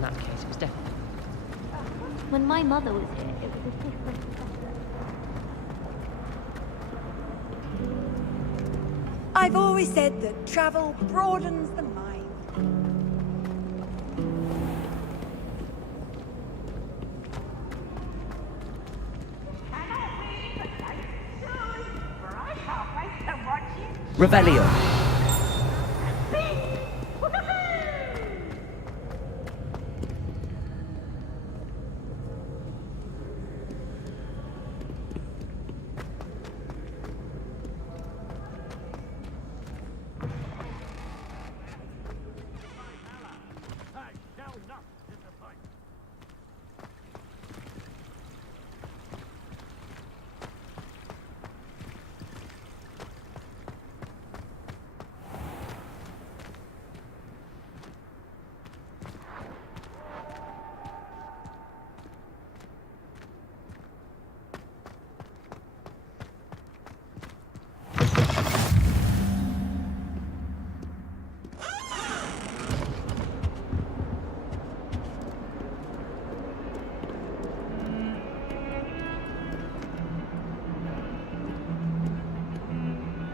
in that case, it was definitely... When my mother was here, it was a different professor. I've always said that travel broadens the mind. Revelio.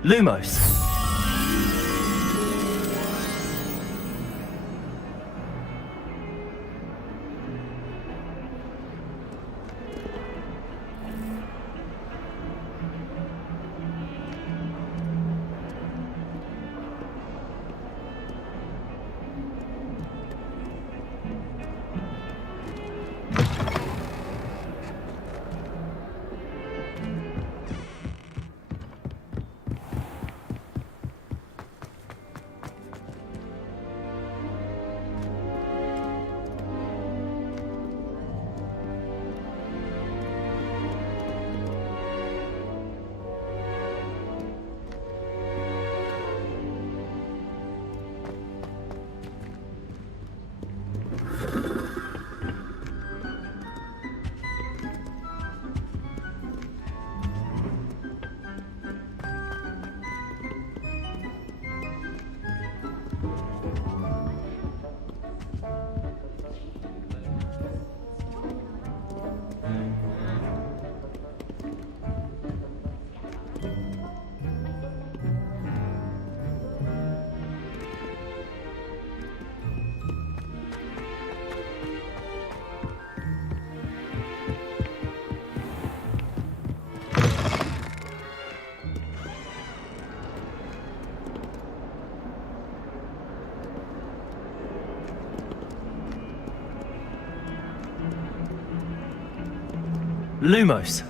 Lumos. Lumos.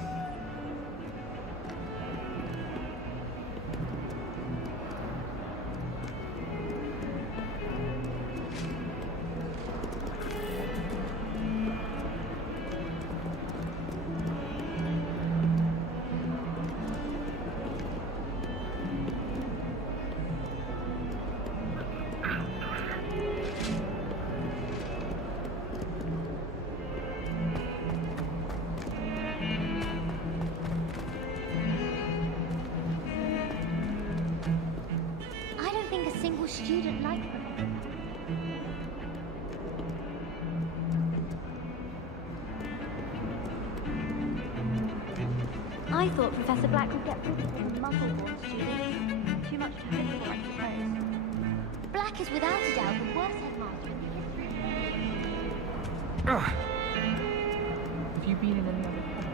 Student like them. I thought Professor Black would get rid of all the Muggleborn students. Too much to hope for, I suppose. Black is without a doubt the worst headmaster in the history. Have you been in any other club?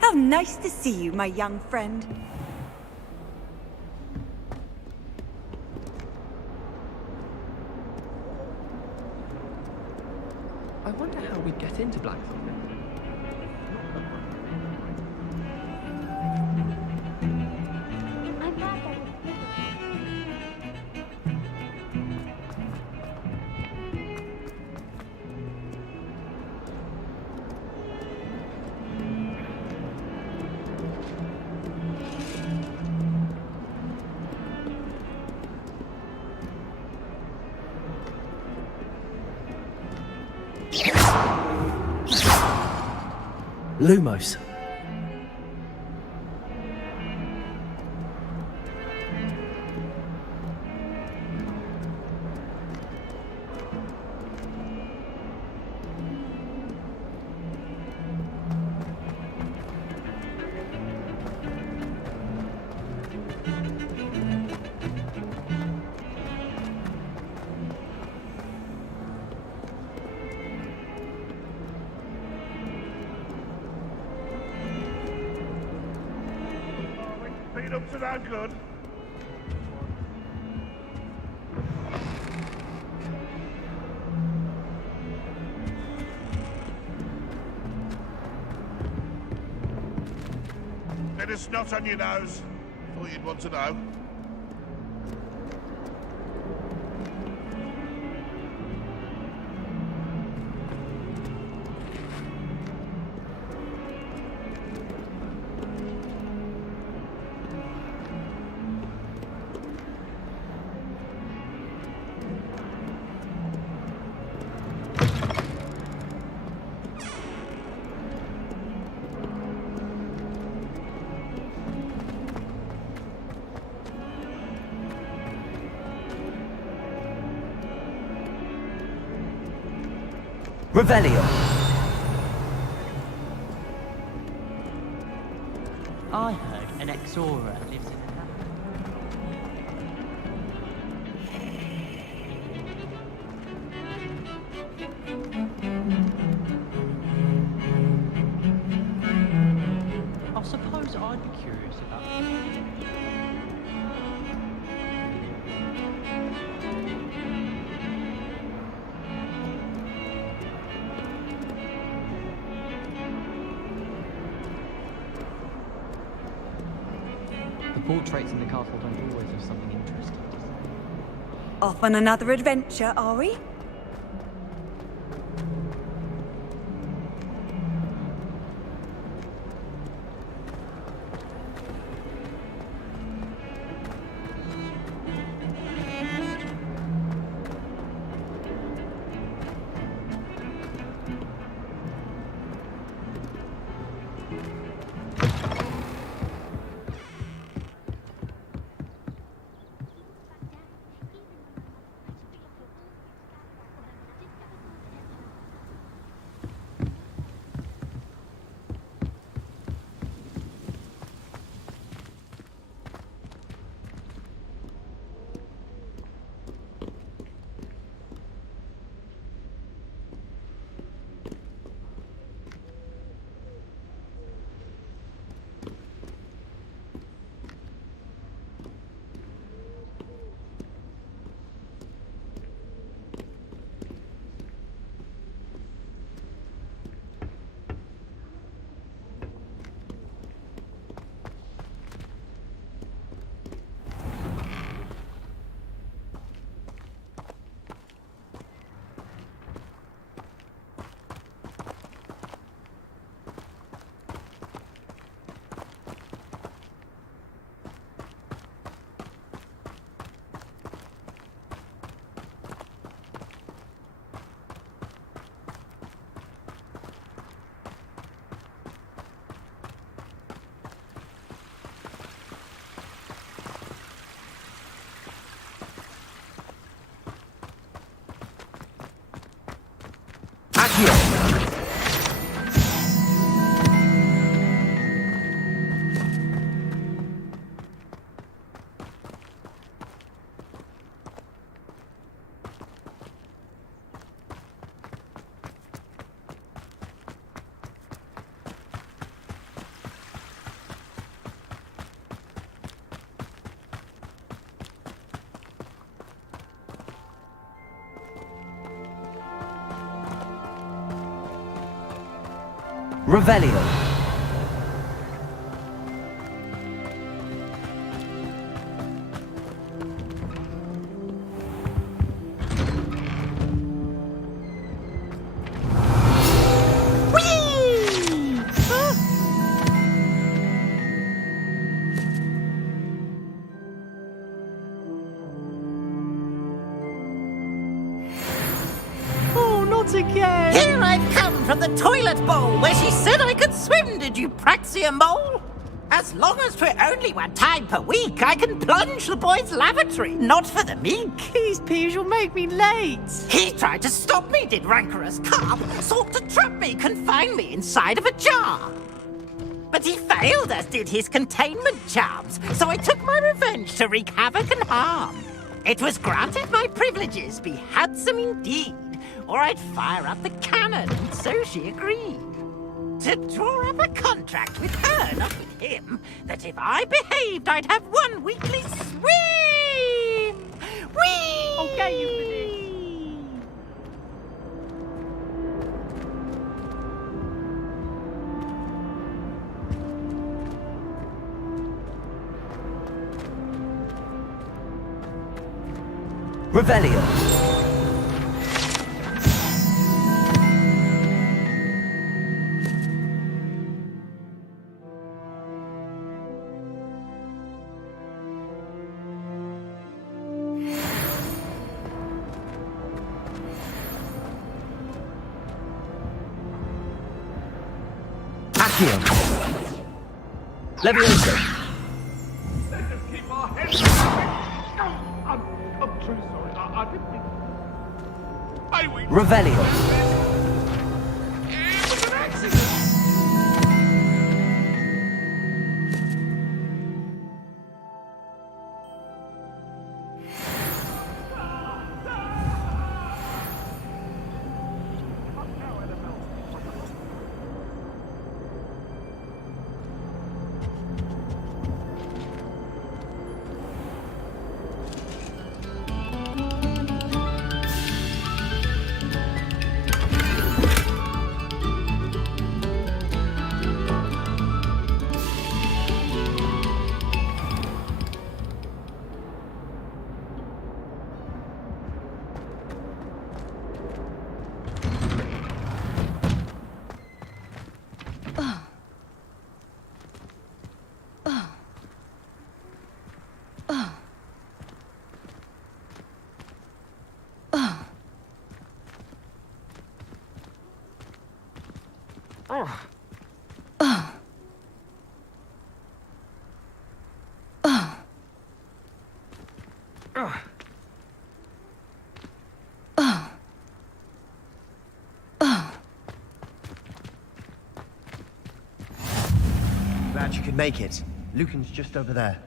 How nice to see you, my young friend. I wonder how we'd get into Blackthorn. I'm glad there was Lumos. Been up to no good. Bit of snot on your nose. Thought you'd want to know. Revelio. I heard an Exora lives in a house. I suppose I'd be curious about it. Portraits in the castle don't always have something interesting to say. Off on another adventure, are we? Revelio. Oh, not again! Here I've come from the toilet bowl where she said I could swim, did you praxia mole? As long as 'twere only one time per week, I can plunge the boy's lavatory, not for the meek. These peas will make me late. He tried to stop me, did rancorous carp, sought to trap me, confine me inside of a jar. But he failed, as did his containment charms, so I took my revenge to wreak havoc and harm. It was granted my privileges be handsome indeed, or I'd fire up the cannon, and so she agreed. to draw up a contract with her, not with him, that if I behaved, I'd have one weekly swim! Whee! Okay, you finish. Revelio. Accio. Levioso. Let's just keep our heads. I'm too sorry. I didn't mean. May we? Revelio. It was an accident. Glad you could make it. Lucan's just over there.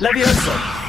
Levioso!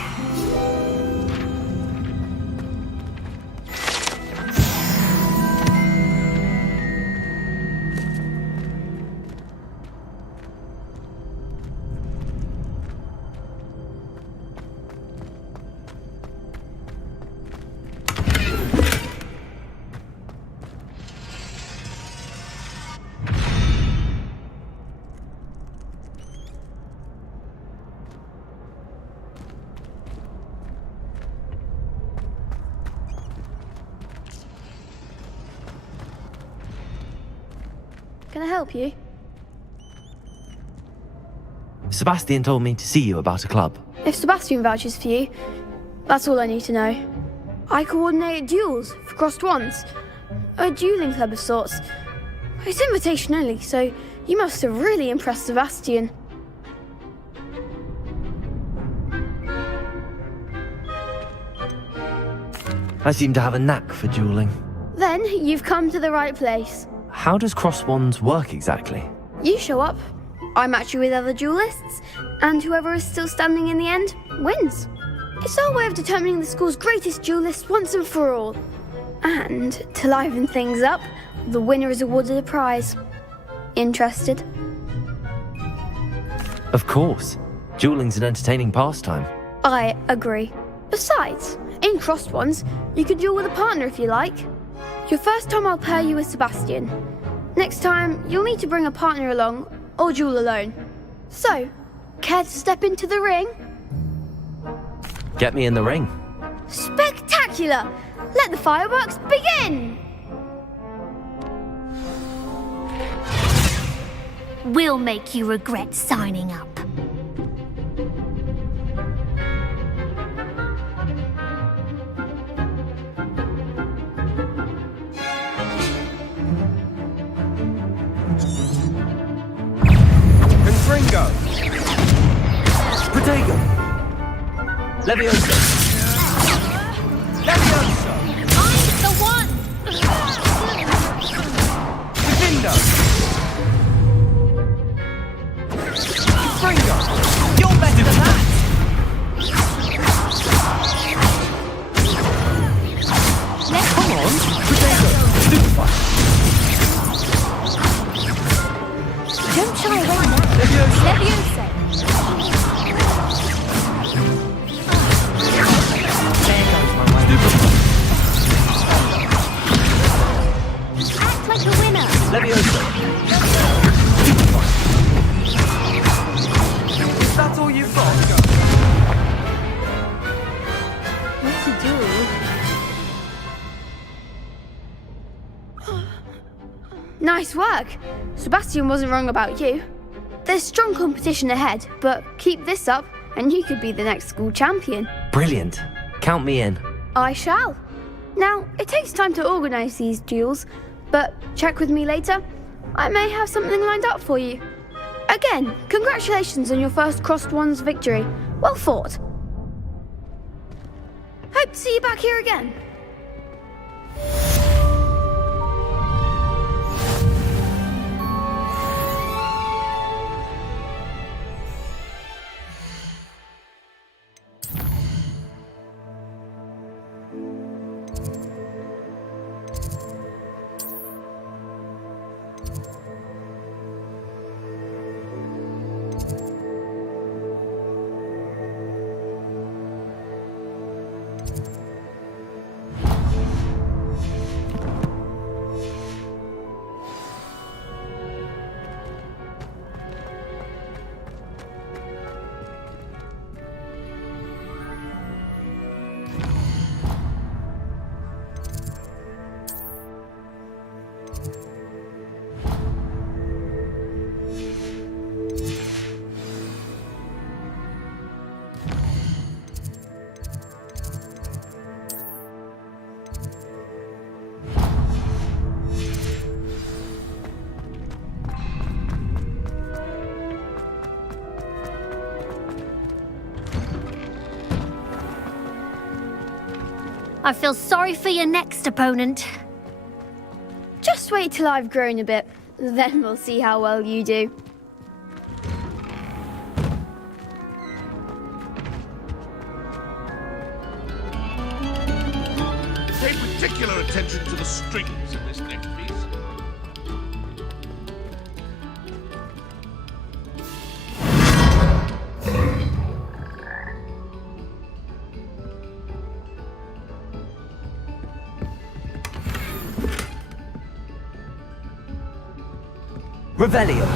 Can I help you? Sebastian told me to see you about a club. If Sebastian vouches for you, that's all I need to know. I coordinate duels for crossed wands. A dueling club of sorts. It's invitation only, so you must have really impressed Sebastian. I seem to have a knack for dueling. Then you've come to the right place. How does cross wands work exactly? You show up, I match you with other duelists, and whoever is still standing in the end wins. It's our way of determining the school's greatest duelist once and for all. And to liven things up, the winner is awarded a prize. Interested? Of course. Dueling's an entertaining pastime. I agree. Besides, in crossed ones, you can duel with a partner if you like. Your first time I'll pair you with Sebastian. Next time, you'll need to bring a partner along, or duel alone. So, care to step into the ring? Get me in the ring. Spectacular! Let the fireworks begin! We'll make you regret signing up. Confringo! Protego! Levioso! Levioso! I'm the one! Defendo! Confringo! You're better than that! Come on, Protego! Nice work. Sebastian wasn't wrong about you. There's strong competition ahead, but keep this up and you could be the next school champion. Brilliant. Count me in. I shall. Now, it takes time to organise these duels, but check with me later. I may have something lined up for you. Again, congratulations on your first Crossed Wands victory. Well fought. Hope to see you back here again. I feel sorry for your next opponent. Just wait till I've grown a bit, then we'll see how well you do. Pay particular attention to the strings in this next piece. Revelio.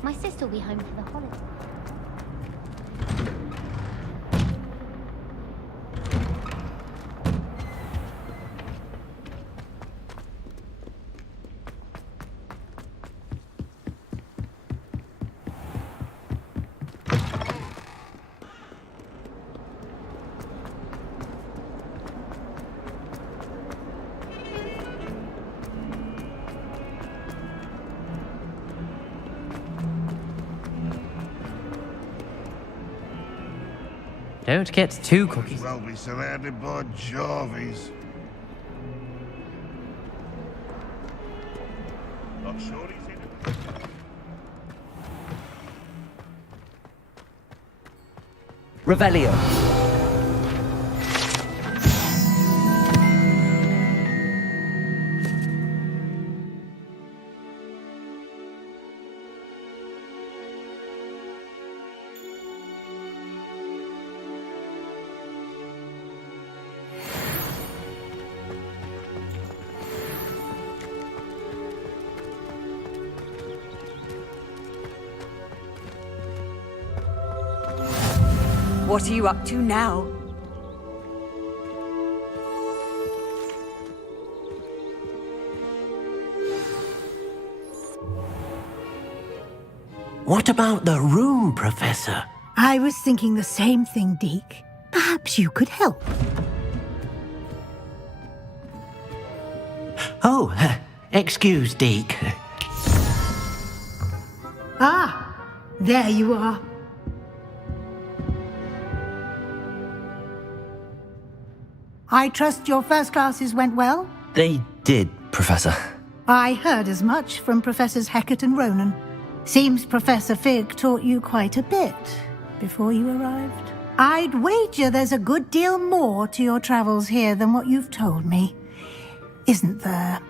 My sister will be home for the holiday. Don't get too cocky. Well, be surrounded by Jarvies. Not sure he's in it. Revelio. What are you up to now? What about the room, Professor? I was thinking the same thing, Deke. Perhaps you could help. Oh, excuse, Deke. Ah, there you are. I trust your first classes went well? They did, Professor. I heard as much from Professors Hecat and Ronan. Seems Professor Fig taught you quite a bit before you arrived. I'd wager there's a good deal more to your travels here than what you've told me, isn't there?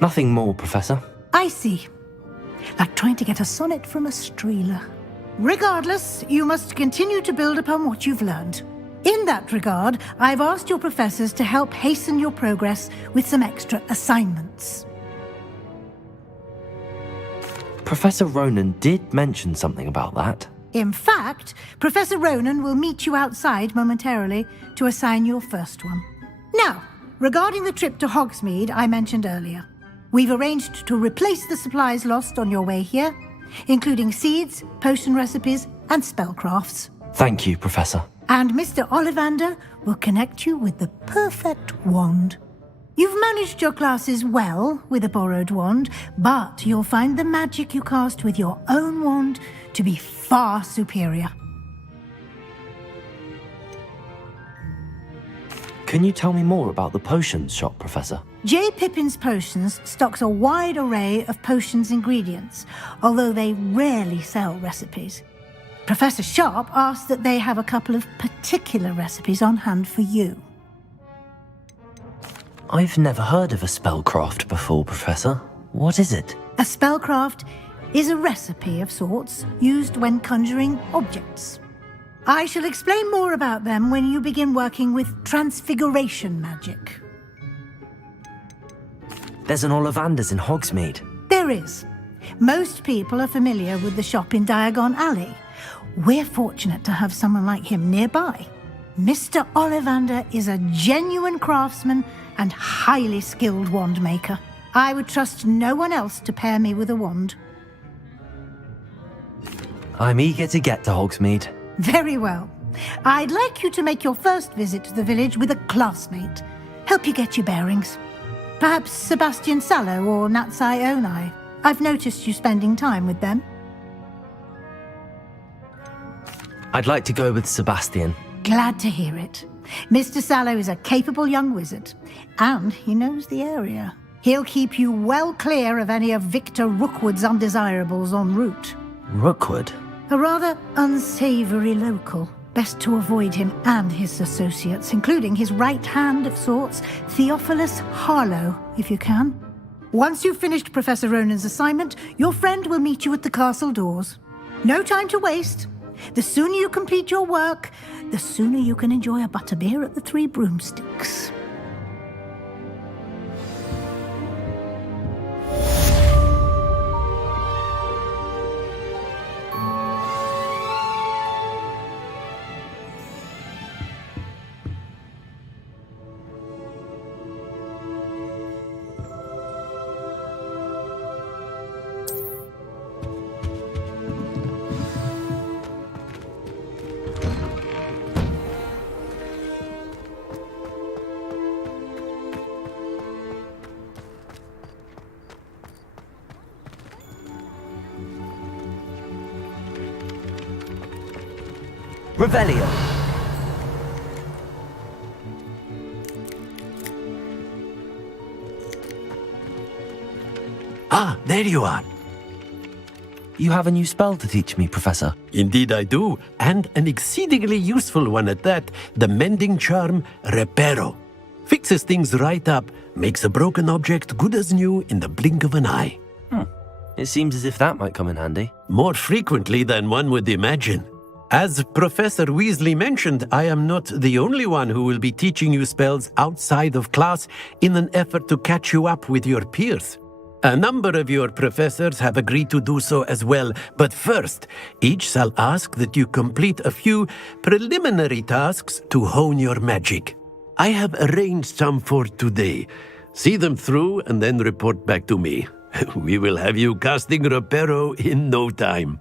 Nothing more, Professor. I see. Like trying to get a sonnet from a streeler. Regardless, you must continue to build upon what you've learned. In that regard, I've asked your professors to help hasten your progress with some extra assignments. Professor Ronan did mention something about that. In fact, Professor Ronan will meet you outside momentarily to assign your first one. Now, regarding the trip to Hogsmeade I mentioned earlier, we've arranged to replace the supplies lost on your way here, including seeds, potion recipes, and spellcrafts. Thank you, Professor. And Mr. Ollivander will connect you with the perfect wand. You've managed your classes well with a borrowed wand, but you'll find the magic you cast with your own wand to be far superior. Can you tell me more about the potions shop, Professor? J. Pippin's Potions stocks a wide array of potions ingredients, although they rarely sell recipes. Professor Sharp asked that they have a couple of particular recipes on hand for you. I've never heard of a spellcraft before, Professor. What is it? A spellcraft is a recipe of sorts used when conjuring objects. I shall explain more about them when you begin working with transfiguration magic. There's an Ollivander's in Hogsmeade. There is. Most people are familiar with the shop in Diagon Alley. We're fortunate to have someone like him nearby. Mr. Ollivander is a genuine craftsman and highly skilled wand maker. I would trust no one else to pair me with a wand. I'm eager to get to Hogsmeade. Very well. I'd like you to make your first visit to the village with a classmate. Help you get your bearings. Perhaps Sebastian Sallow or Natsai Onai. I've noticed you spending time with them. I'd like to go with Sebastian. Glad to hear it. Mr. Sallow is a capable young wizard, and he knows the area. He'll keep you well clear of any of Victor Rookwood's undesirables en route. Rookwood? A rather unsavory local. Best to avoid him and his associates, including his right hand of sorts, Theophilus Harlow, if you can. Once you've finished Professor Ronan's assignment, your friend will meet you at the castle doors. No time to waste. The sooner you complete your work, the sooner you can enjoy a butterbeer at the Three Broomsticks. Revelio. Ah, there you are. You have a new spell to teach me, Professor. Indeed I do, and an exceedingly useful one at that, the mending charm Reparo. Fixes things right up, makes a broken object good as new in the blink of an eye. It seems as if that might come in handy. More frequently than one would imagine. As Professor Weasley mentioned, I am not the only one who will be teaching you spells outside of class in an effort to catch you up with your peers. A number of your professors have agreed to do so as well, but first, each shall ask that you complete a few preliminary tasks to hone your magic. I have arranged some for today. See them through and then report back to me. We will have you casting Reparo in no time.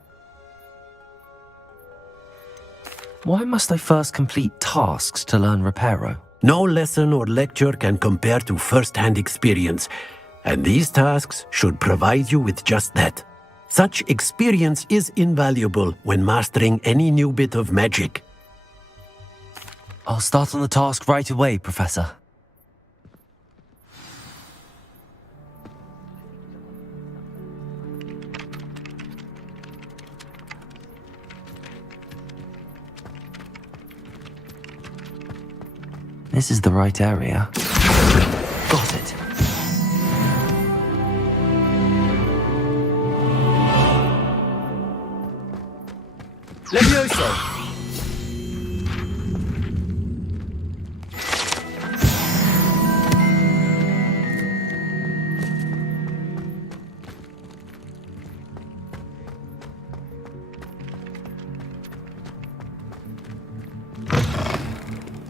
Why must I first complete tasks to learn Reparo? No lesson or lecture can compare to first-hand experience, and these tasks should provide you with just that. Such experience is invaluable when mastering any new bit of magic. I'll start on the task right away, Professor. This is the right area. Got it. Levioso!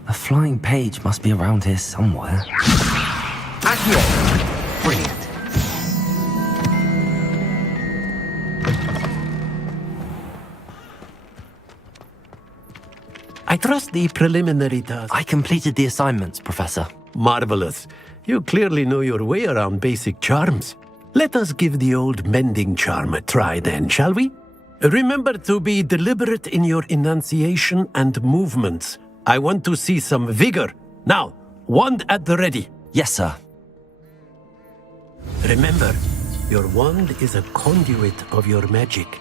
A flying page must be around here somewhere. Accio! Brilliant. I trust the preliminary task. I completed the assignments, Professor. Marvelous. You clearly know your way around basic charms. Let us give the old mending charm a try then, shall we? Remember to be deliberate in your enunciation and movements. I want to see some vigor. Now, wand at the ready. Yes, sir. Remember, your wand is a conduit of your magic.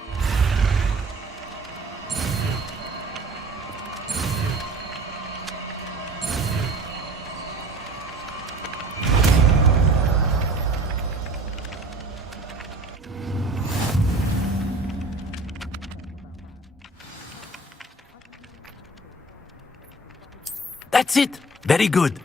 That's it! Very good.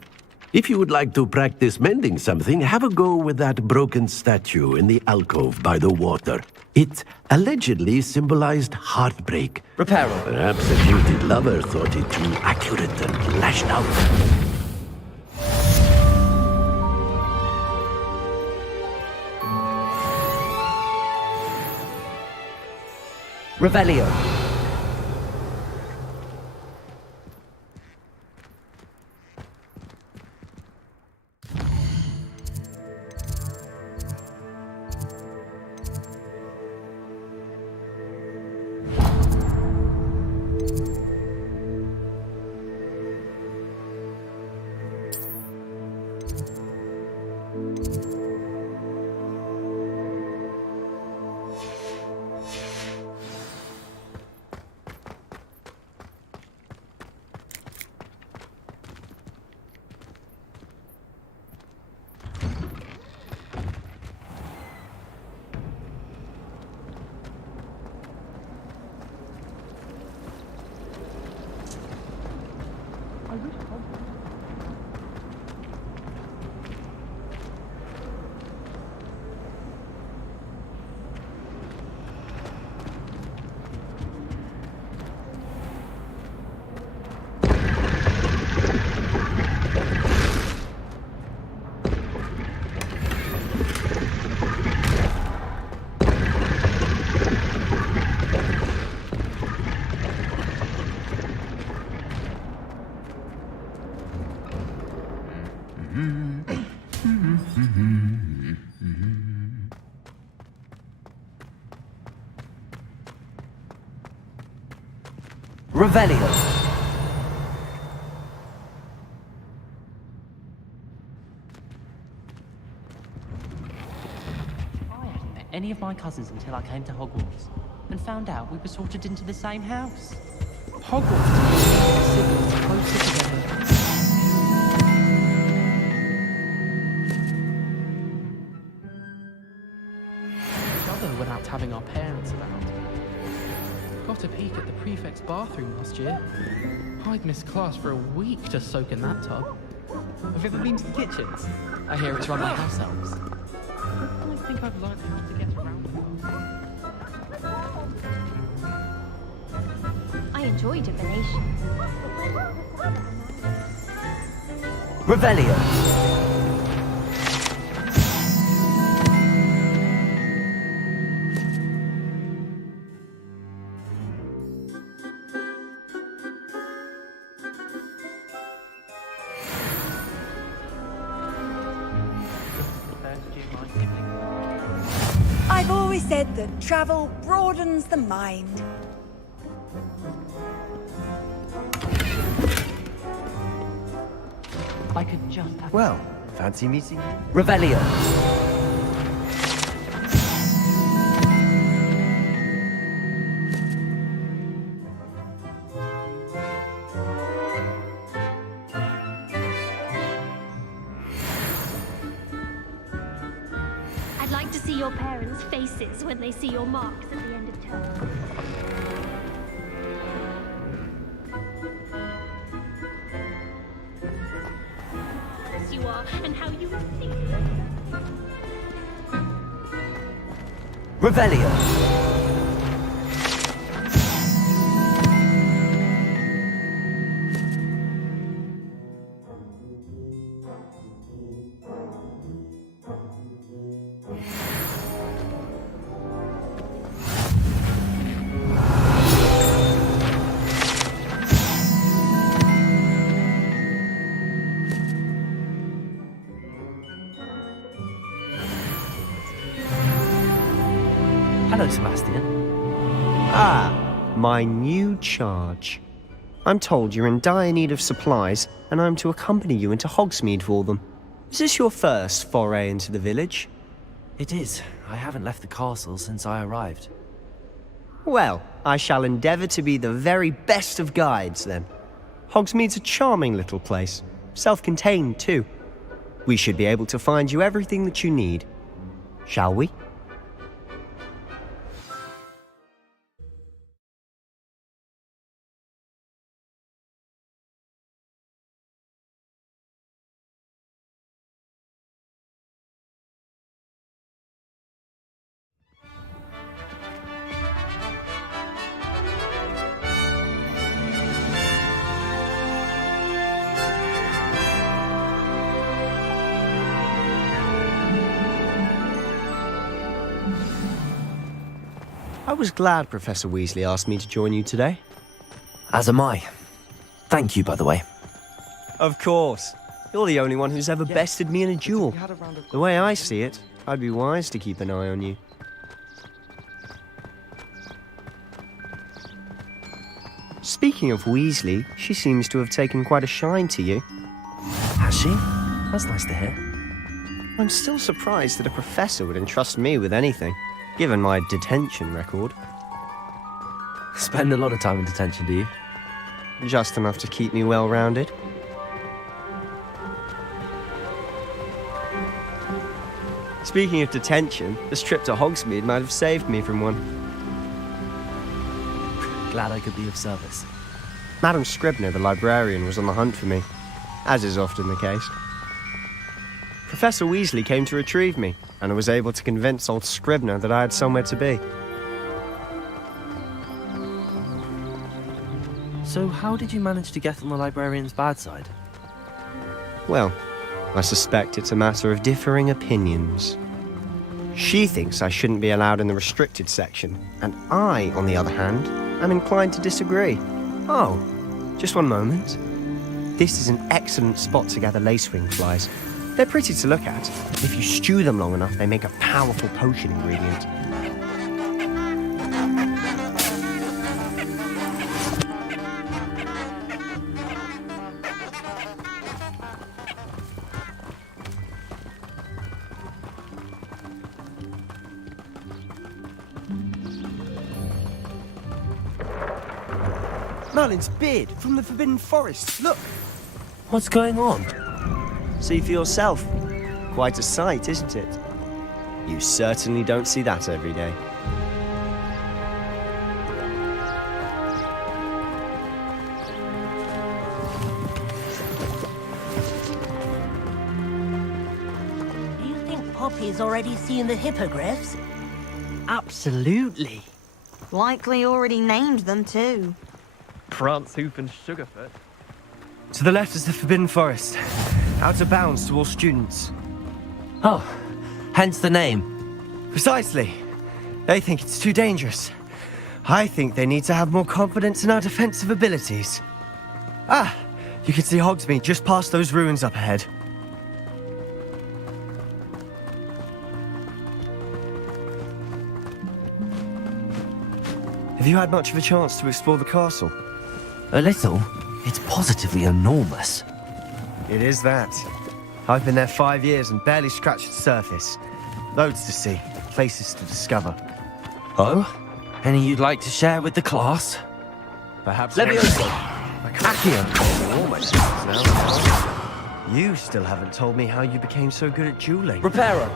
If you would like to practice mending something, have a go with that broken statue in the alcove by the water. It allegedly symbolized heartbreak. Reparo. Perhaps a jilted lover thought it too accurate and lashed out. Revelio. Revelio. I hadn't met any of my cousins until I came to Hogwarts and found out we were sorted into the same house. Hogwarts is closer together. Brother went out having our parents about. Got a peek at the prefect's bathroom last year. I'd missed class for a week to soak in that tub. Have you ever been to the kitchens? I hear it's run by house elves. I think I've learned how to get around fast. I enjoy divination. Revelio. I've always said that travel broadens the mind. I could just have... Well, fancy meeting you? Revelio. I'd like to see your parents' faces when they see your marks at the end of term. Yes, you are, and how you think. Revelio. Hello, Sebastian. Ah, my new charge. I'm told you're in dire need of supplies, and I'm to accompany you into Hogsmeade for them. Is this your first foray into the village? It is. I haven't left the castle since I arrived. Well, I shall endeavour to be the very best of guides, then. Hogsmeade's a charming little place. Self-contained, too. We should be able to find you everything that you need. Shall we? I was glad Professor Weasley asked me to join you today. As am I. Thank you, by the way. Of course. You're the only one who's ever bested me in a duel. The way I see it, I'd be wise to keep an eye on you. Speaking of Weasley, she seems to have taken quite a shine to you. Has she? That's nice to hear. I'm still surprised that a professor would entrust me with anything, given my detention record. Spend a lot of time in detention, do you? Just enough to keep me well-rounded. Speaking of detention, this trip to Hogsmeade might have saved me from one. Glad I could be of service. Madam Scribner, the librarian, was on the hunt for me, as is often the case. Professor Weasley came to retrieve me, and I was able to convince old Scribner that I had somewhere to be. So how did you manage to get on the librarian's bad side? Well, I suspect it's a matter of differing opinions. She thinks I shouldn't be allowed in the restricted section, and I, on the other hand, am inclined to disagree. Oh, just one moment. This is an excellent spot to gather lacewing flies. They're pretty to look at. If you stew them long enough, they make a powerful potion ingredient. Merlin's beard from the Forbidden Forest. Look! What's going on? See for yourself. Quite a sight, isn't it? You certainly don't see that every day. Do you think Poppy's already seen the hippogriffs? Absolutely. Likely already named them too. Prance, Hoof, and Sugarfoot. To the left is the Forbidden Forest. Out of bounds to all students. Oh, hence the name. Precisely. They think it's too dangerous. I think they need to have more confidence in our defensive abilities. Ah, you can see Hogsmeade just past those ruins up ahead. Have you had much of a chance to explore the castle? A little. It's positively enormous. It is that. I've been there 5 years and barely scratched the surface. Loads to see, places to discover. Oh? Any you'd like to share with the class? Perhaps Levioso! Accio! Almost now. You still haven't told me how you became so good at dueling. Reparo!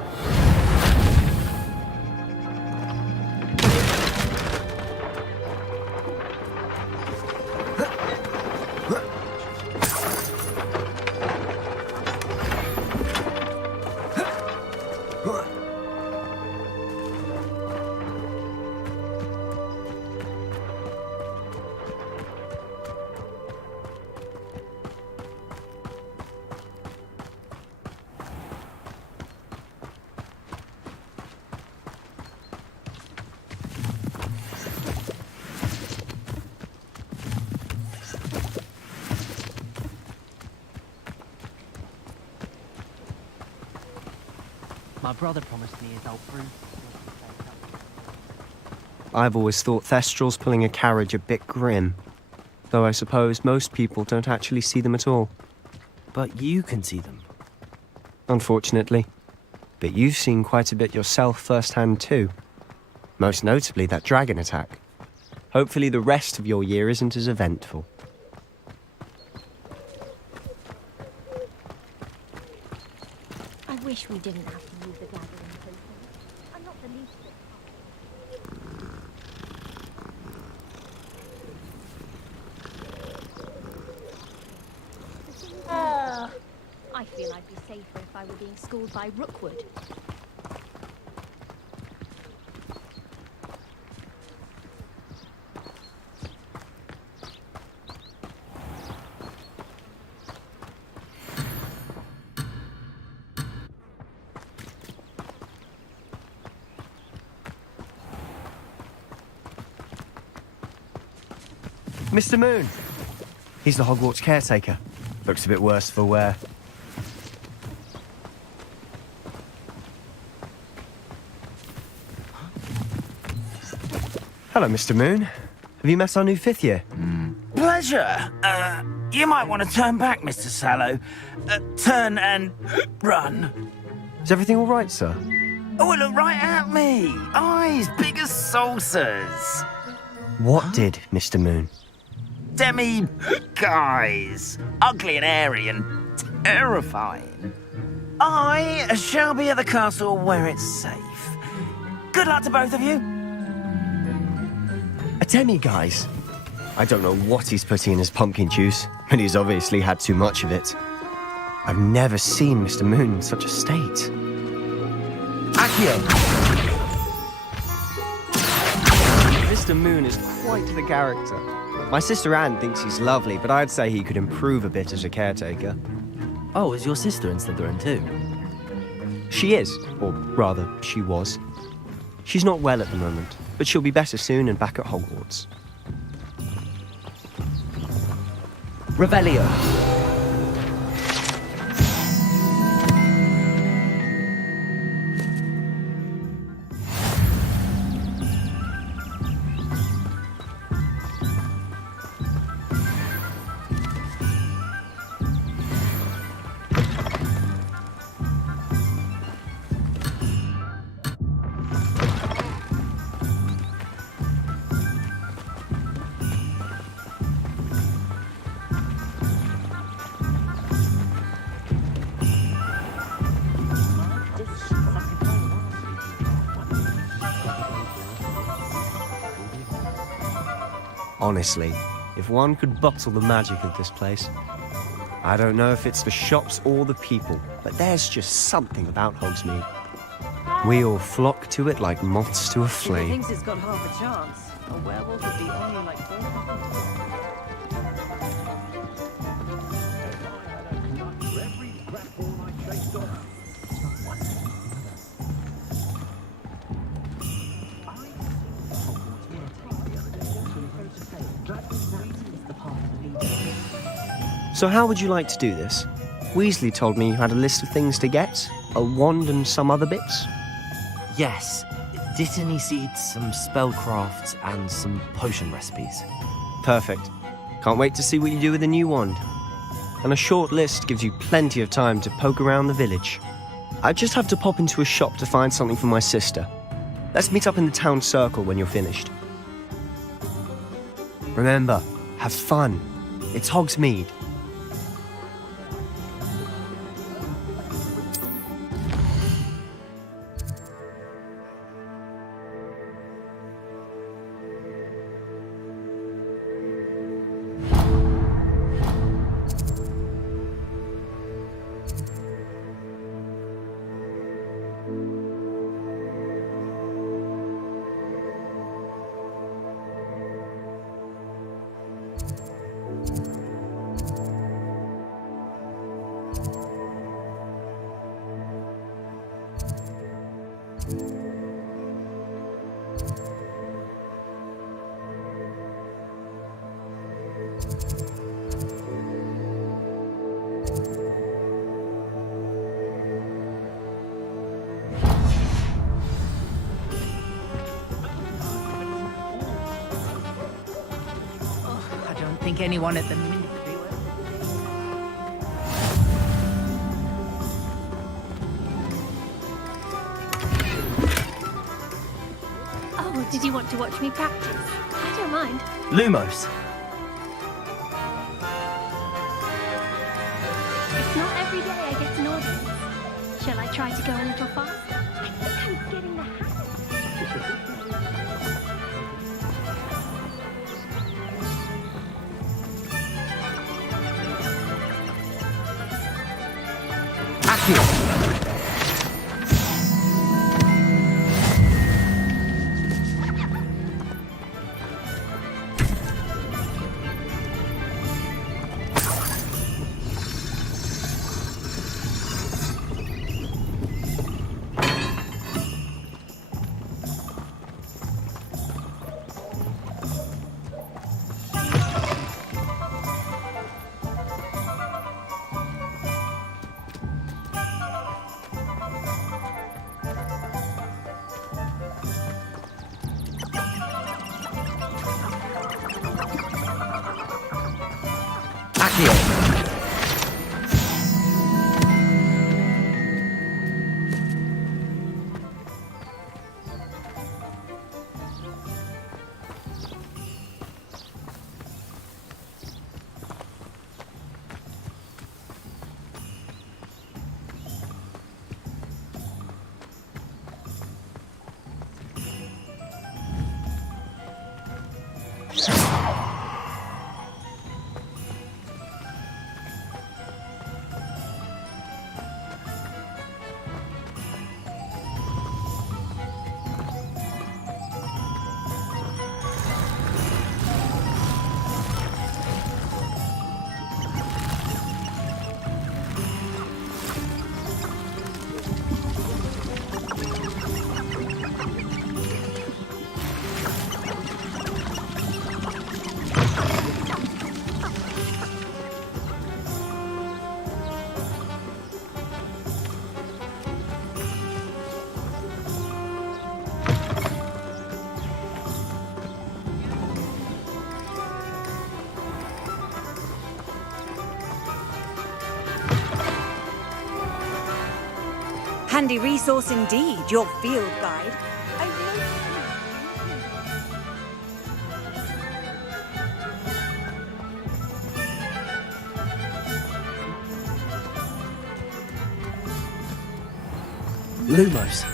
My brother promised me his old broom. I've always thought Thestrals pulling a carriage a bit grim. Though I suppose most people don't actually see them at all. But you can see them. Unfortunately. But you've seen quite a bit yourself firsthand too. Most notably that dragon attack. Hopefully the rest of your year isn't as eventful. I wish we didn't have to move the gathering place. I'm not the least bit. I feel I'd be safer if I were being schooled by Rookwood. Mr. Moon! He's the Hogwarts caretaker. Looks a bit worse for wear. Hello, Mr. Moon. Have you met our new 5th year? Pleasure. You might want to turn back, Mr. Sallow. Turn and run. Is everything all right, sir? Oh, look right at me. Eyes big as saucers. What did, Mr. Moon? Demi guys. Ugly and airy and terrifying. I shall be at the castle where it's safe. Good luck to both of you. A demi-guise? I don't know what he's putting in his pumpkin juice, but he's obviously had too much of it. I've never seen Mr. Moon in such a state. Accio! Mr. Moon is quite the character. My sister Anne thinks he's lovely, but I'd say he could improve a bit as a caretaker. Oh, is your sister in Slytherin too? She is, or rather, she was. She's not well at the moment, but she'll be better soon and back at Hogwarts. Revelio. Honestly, if one could bottle the magic of this place. I don't know if it's the shops or the people, but there's just something about Hogsmeade. We all flock to it like moths to a If he flame. thinks it's got half a chance, a werewolf would be only like 4 So how would you like to do this? Weasley told me you had a list of things to get, a wand and some other bits. Yes. Dittany seeds, some spellcrafts, and some potion recipes. Perfect. Can't wait to see what you do with the new wand. And a short list gives you plenty of time to poke around the village. I just have to pop into a shop to find something for my sister. Let's meet up in the town circle when you're finished. Remember, have fun. It's Hogsmeade. I don't think anyone at the Ministry will. Oh, did you want to watch me practice? I don't mind. Lumos. It's not every day I get an audience. Shall I try to go a little faster? I think I'm getting the hang of Handy resource indeed, your field guide. Lumos.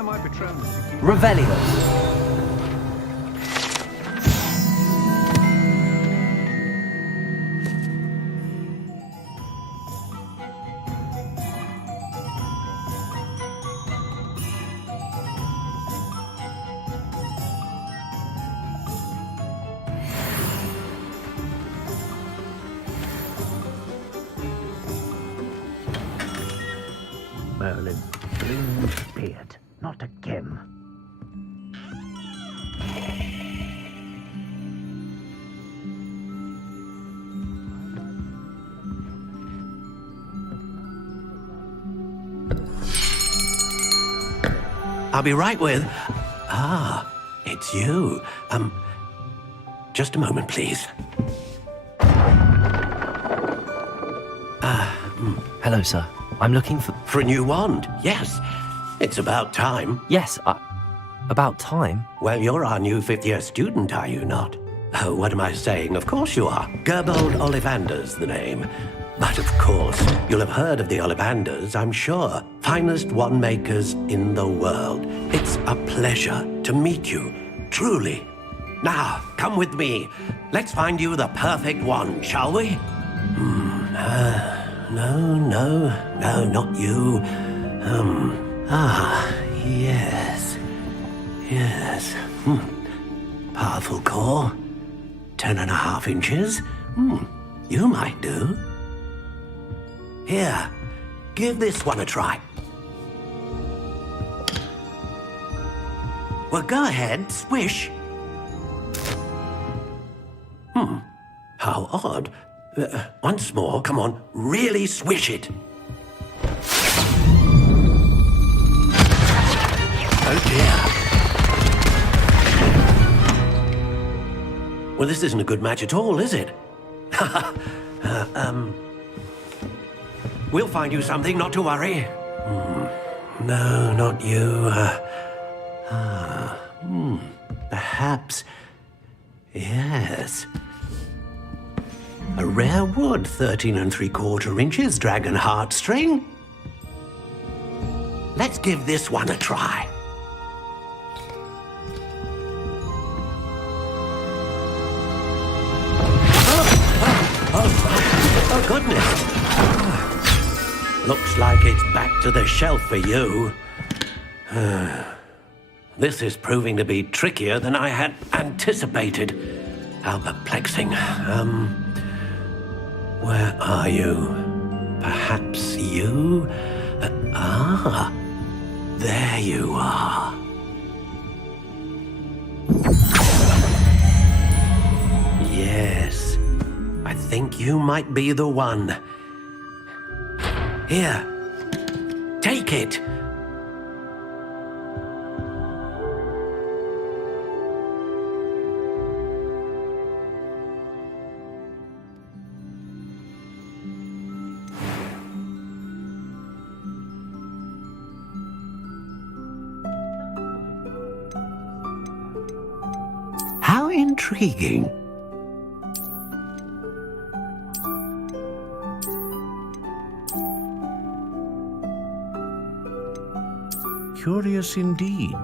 allow my Patronus to keep... Revelio. Merlin, bring beard, not again. I'll be right with... Ah, it's you. Just a moment, please. Hello, sir. I'm looking for... For a new wand, yes. It's about time. Yes, about time? Well, you're our new fifth-year student, are you not? Oh, what am I saying? Of course you are. Gerbold Ollivander's the name. But of course, you'll have heard of the Ollivanders, I'm sure. Finest wand makers in the world. It's a pleasure to meet you, truly. Now, come with me. Let's find you the perfect wand, shall we? No, not you. Yes. Powerful core. 10.5 inches. You might do. Here, give this one a try. Well, go ahead, swish. How odd. Once more, come on, really swish it. Oh dear. Well, this isn't a good match at all, is it? We'll find you something, not to worry. No, not you. Perhaps... Yes. A rare wood, 13 3/4 inches, dragon heartstring. Let's give this one a try. Oh goodness. Looks like it's back to the shelf for you. This is proving to be trickier than I had anticipated. How perplexing. Where are you? Perhaps you? There you are. Yes, I think you might be the one. Here, take it. How intriguing. Curious indeed.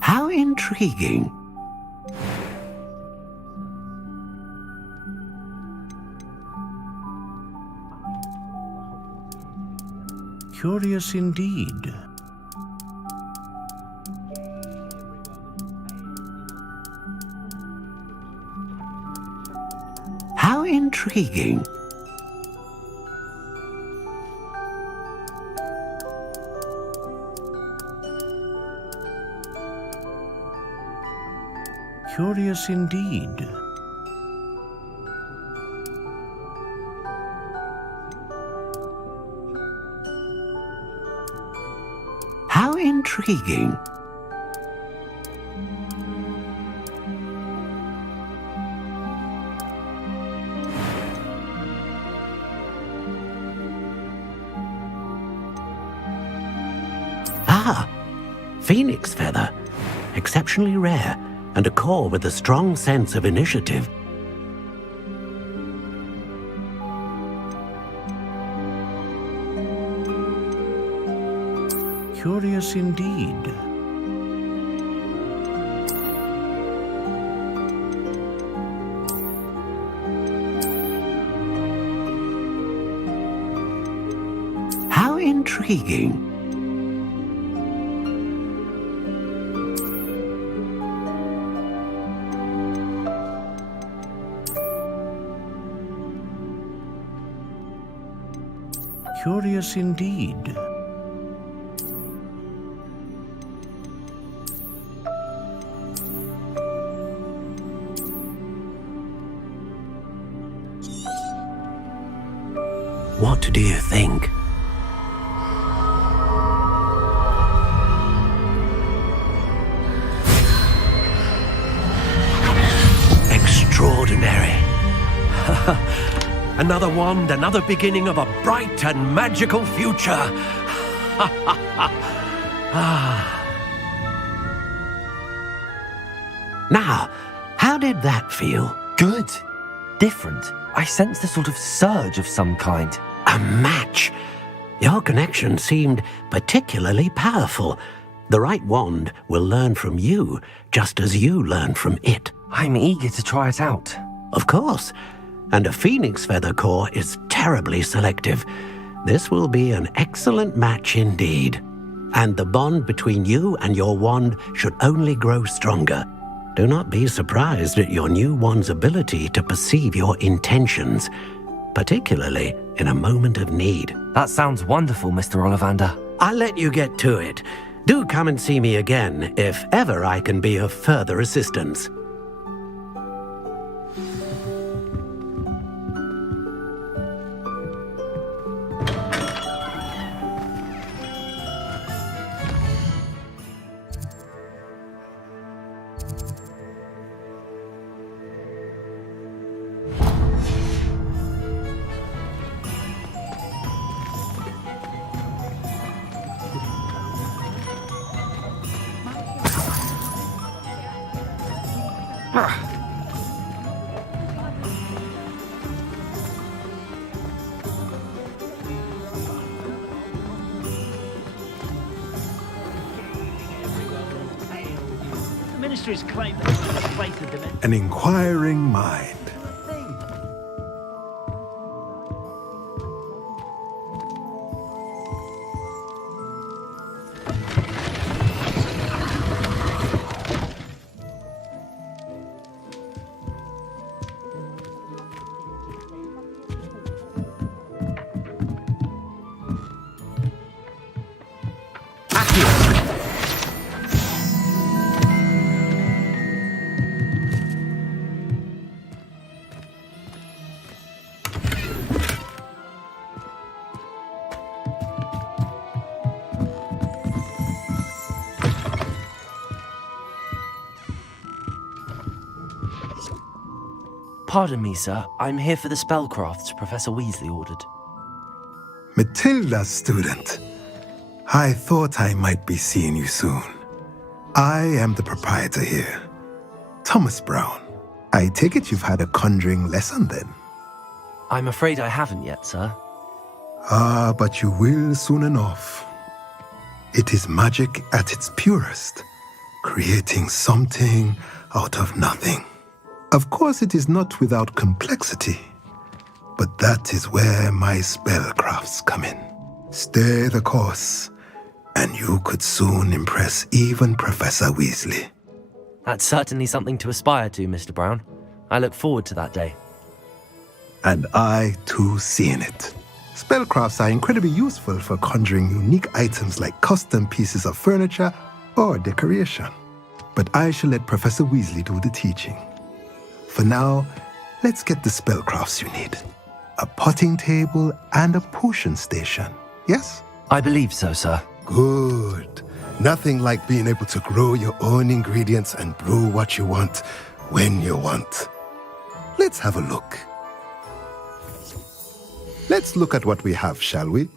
How intriguing. Curious indeed. How intriguing. Curious indeed. How intriguing. Ah, phoenix feather. Exceptionally rare. and a core with a strong sense of initiative. Curious indeed. How intriguing. Curious indeed. What do you think? Extraordinary. Another wand, another beginning of a bright and magical future. Now, how did that feel? Good. Different. I sensed a sort of surge of some kind. A match. Your connection seemed particularly powerful. The right wand will learn from you, just as you learn from it. I'm eager to try it out. Of course. And a phoenix feather core is terribly selective. This will be an excellent match indeed. And the bond between you and your wand should only grow stronger. Do not be surprised at your new wand's ability to perceive your intentions, particularly in a moment of need. That sounds wonderful, Mr. Ollivander. I'll let you get to it. Do come and see me again if ever I can be of further assistance. Ministries claim that it's a place of dimension. An inquiring mind. Pardon me, sir. I'm here for the spellcrafts Professor Weasley ordered. Matilda's student. I thought I might be seeing you soon. I am the proprietor here, Thomas Brown. I take it you've had a conjuring lesson then? I'm afraid I haven't yet, sir. Ah, but you will soon enough. It is magic at its purest, creating something out of nothing. Of course, it is not without complexity, but that is where my spellcrafts come in. Stay the course, and you could soon impress even Professor Weasley. That's certainly something to aspire to, Mr. Brown. I look forward to that day. And I, too, seeing it. Spellcrafts are incredibly useful for conjuring unique items like custom pieces of furniture or decoration. But I shall let Professor Weasley do the teaching. For now, let's get the spellcrafts you need. A potting table and a potion station, yes? I believe so, sir. Good. Nothing like being able to grow your own ingredients and brew what you want, when you want. Let's have a look. Let's look at what we have, shall we?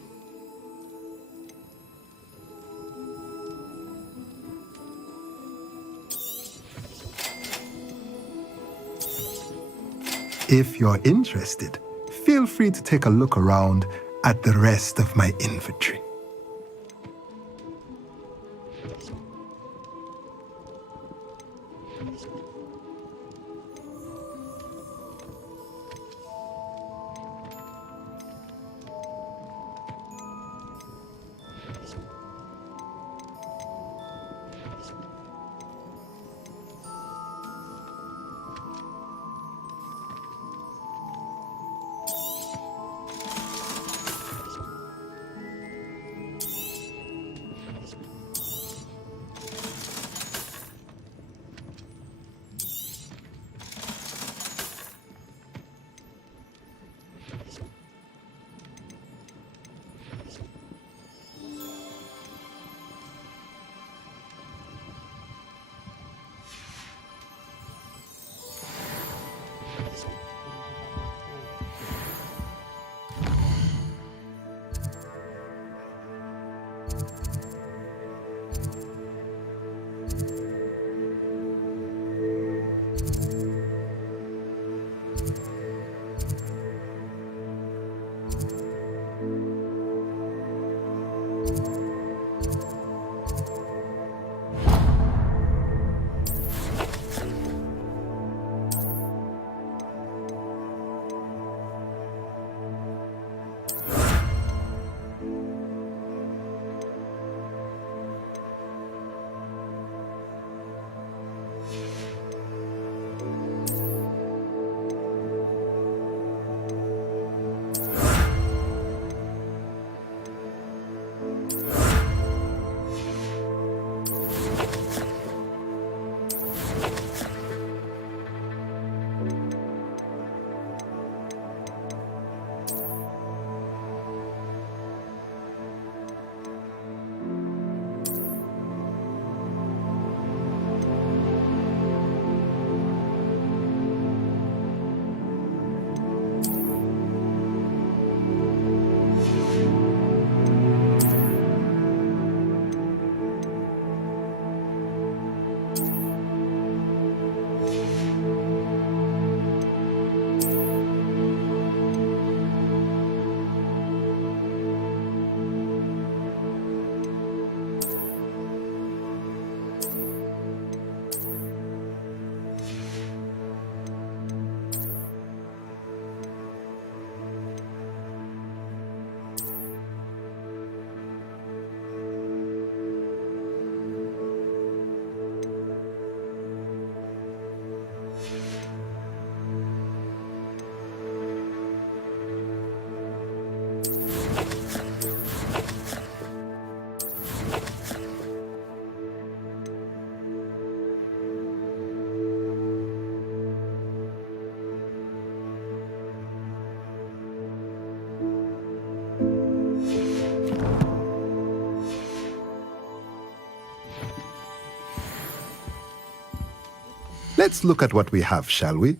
If you're interested, feel free to take a look around at the rest of my inventory. Let's look at what we have, shall we?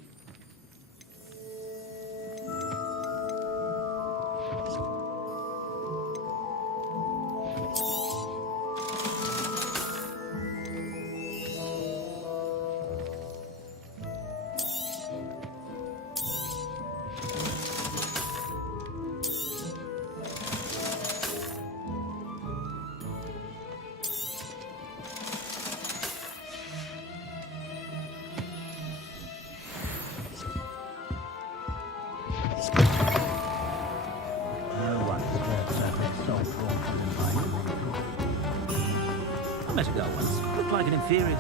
I met a girl once. Looked like an inferior.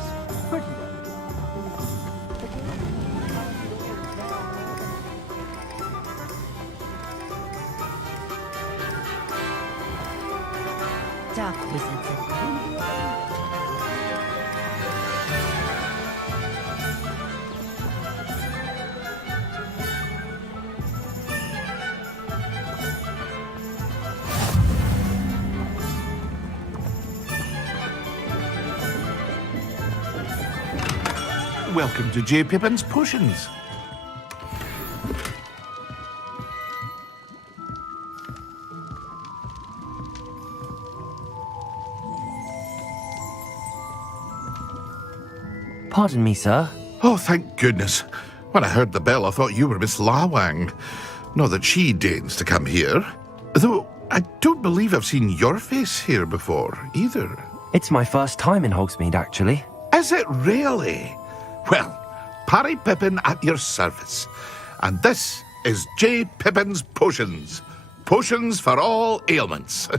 Pretty well. Dark wizards. Welcome to J. Pippin's Potions. Pardon me, sir. Oh, thank goodness. When I heard the bell, I thought you were Miss Lawang. Not that she deigns to come here. Though I don't believe I've seen your face here before, either. It's my first time in Hogsmeade, actually. Is it really? Well, Parry Pippin at your service. And this is J. Pippin's Potions. Potions for all ailments.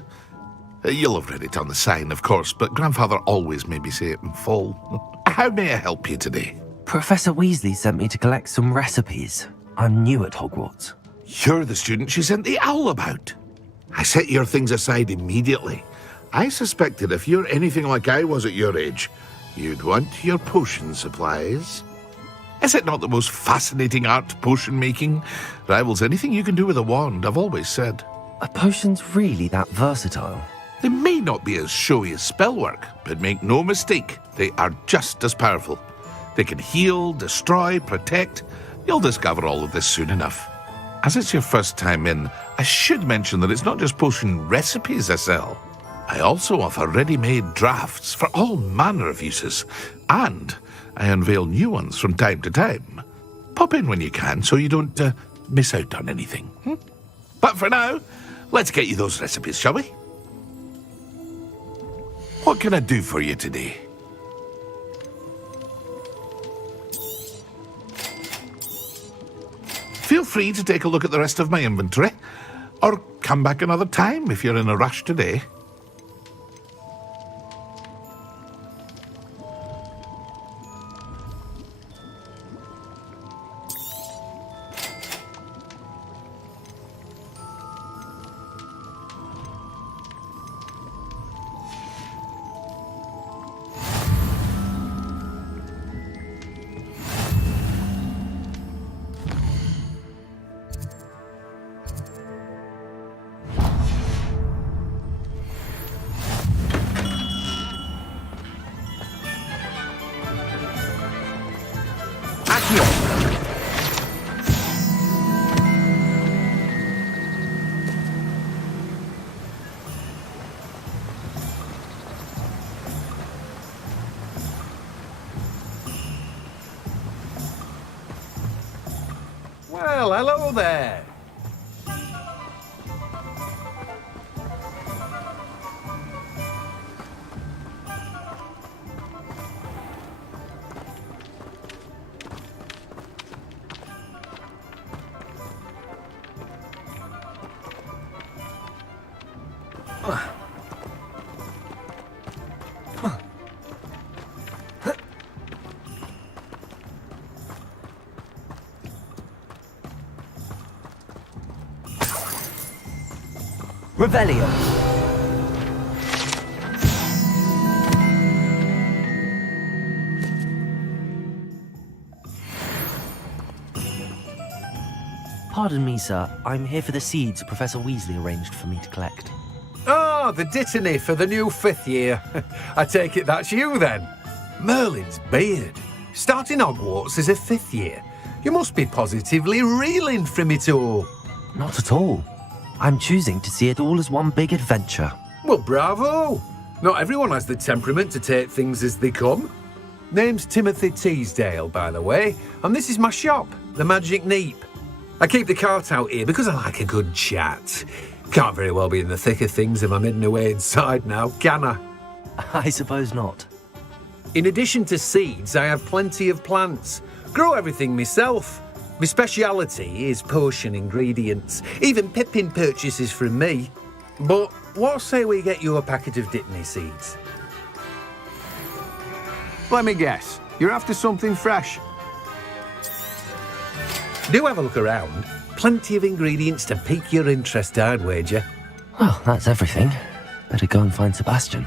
You'll have read it on the sign, of course, but Grandfather always made me say it in full. How may I help you today? Professor Weasley sent me to collect some recipes. I'm new at Hogwarts. You're the student she sent the owl about. I set your things aside immediately. I suspected if you're anything like I was at your age, you'd want your potion supplies. Is it not the most fascinating art, potion making? Rivals anything you can do with a wand, I've always said. Are potions really that versatile? They may not be as showy as spellwork, but make no mistake, they are just as powerful. They can heal, destroy, protect. You'll discover all of this soon enough. As it's your first time in, I should mention that it's not just potion recipes I sell. I also offer ready-made drafts for all manner of uses, and I unveil new ones from time to time. Pop in when you can so you don't miss out on anything. But for now, let's get you those recipes, shall we? What can I do for you today? Feel free to take a look at the rest of my inventory, or come back another time if you're in a rush today. Well, hello there. Revelio. Pardon me, sir. I'm here for the seeds Professor Weasley arranged for me to collect. Ah, the dittany for the new 5th year. I take it that's you then. Merlin's beard. Starting Hogwarts as a 5th year. You must be positively reeling from it all. Not at all. I'm choosing to see it all as one big adventure. Well, bravo! Not everyone has the temperament to take things as they come. Name's Timothy Teasdale, by the way, and this is my shop, the Magic Neep. I keep the cart out here because I like a good chat. Can't very well be in the thick of things if I'm hidden away inside now, can I? I suppose not. In addition to seeds, I have plenty of plants. Grow everything myself. My speciality is potion ingredients. Even Pippin purchases from me. But what say we get you a packet of dittany seeds? Let me guess. You're after something fresh. Do have a look around. Plenty of ingredients to pique your interest, I'd wager. Well, that's everything. Better go and find Sebastian.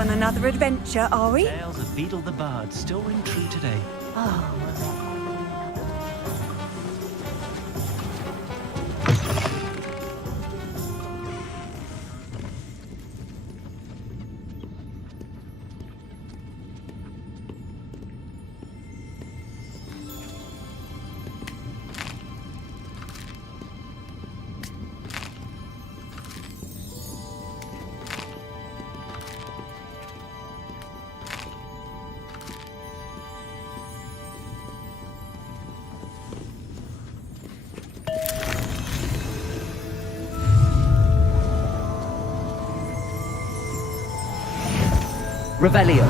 on another adventure, are we? Tales of Beetle the Bard still ring true today. Oh, Revelio.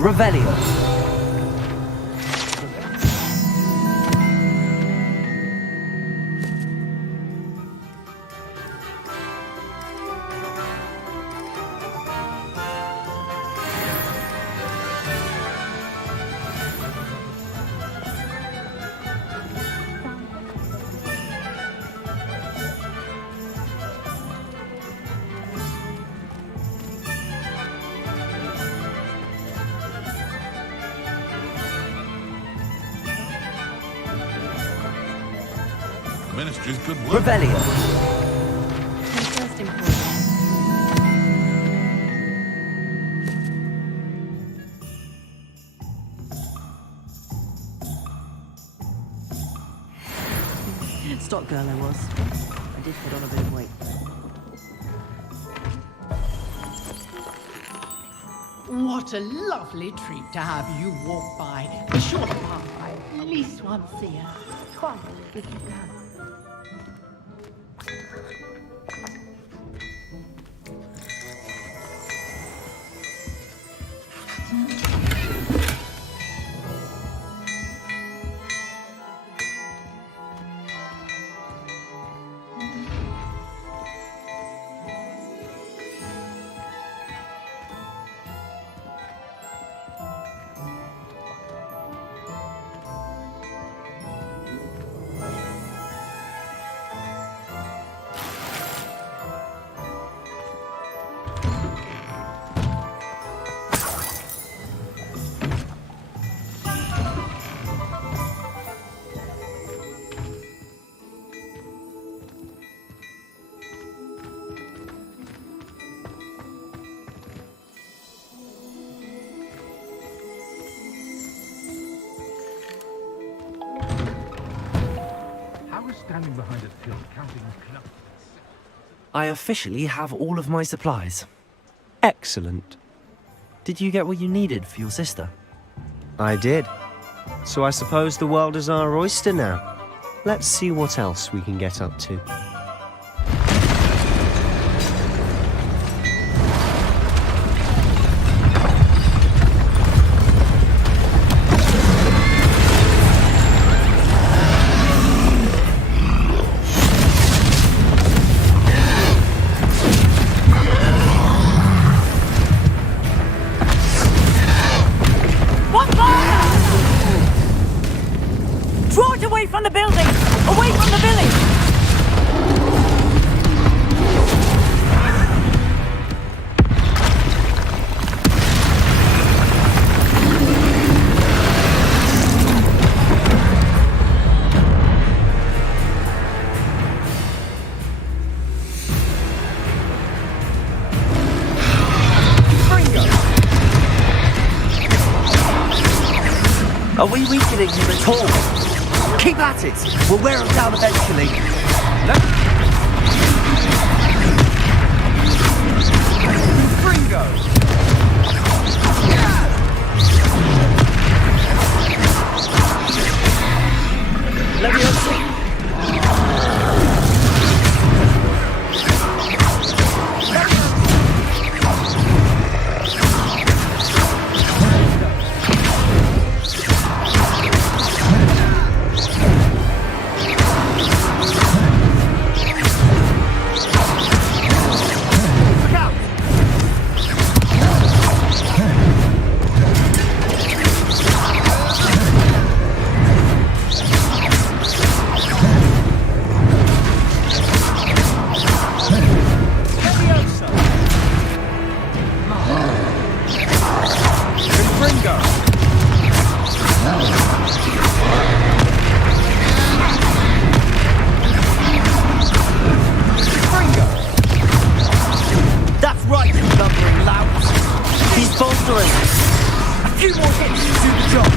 Revelio. Ministry's good work. Revelio. first important. Stock girl I was. I did put on a bit of weight. What a lovely treat to have you walk by. Be sure to pass by at least once a year. Twice if you can. Standing behind us, Phil, counting clubs. I officially have all of my supplies. Excellent. Did you get what you needed for your sister? I did. So I suppose the world is our oyster now. Let's see what else we can get up to. Draw it away from the building! Away from the village! Are we weakening him at all? Keep at it. We'll wear him down eventually. Fringo! Leviosa! That's right, you lumbering louts. He's bolstering. A few more hits to do the job.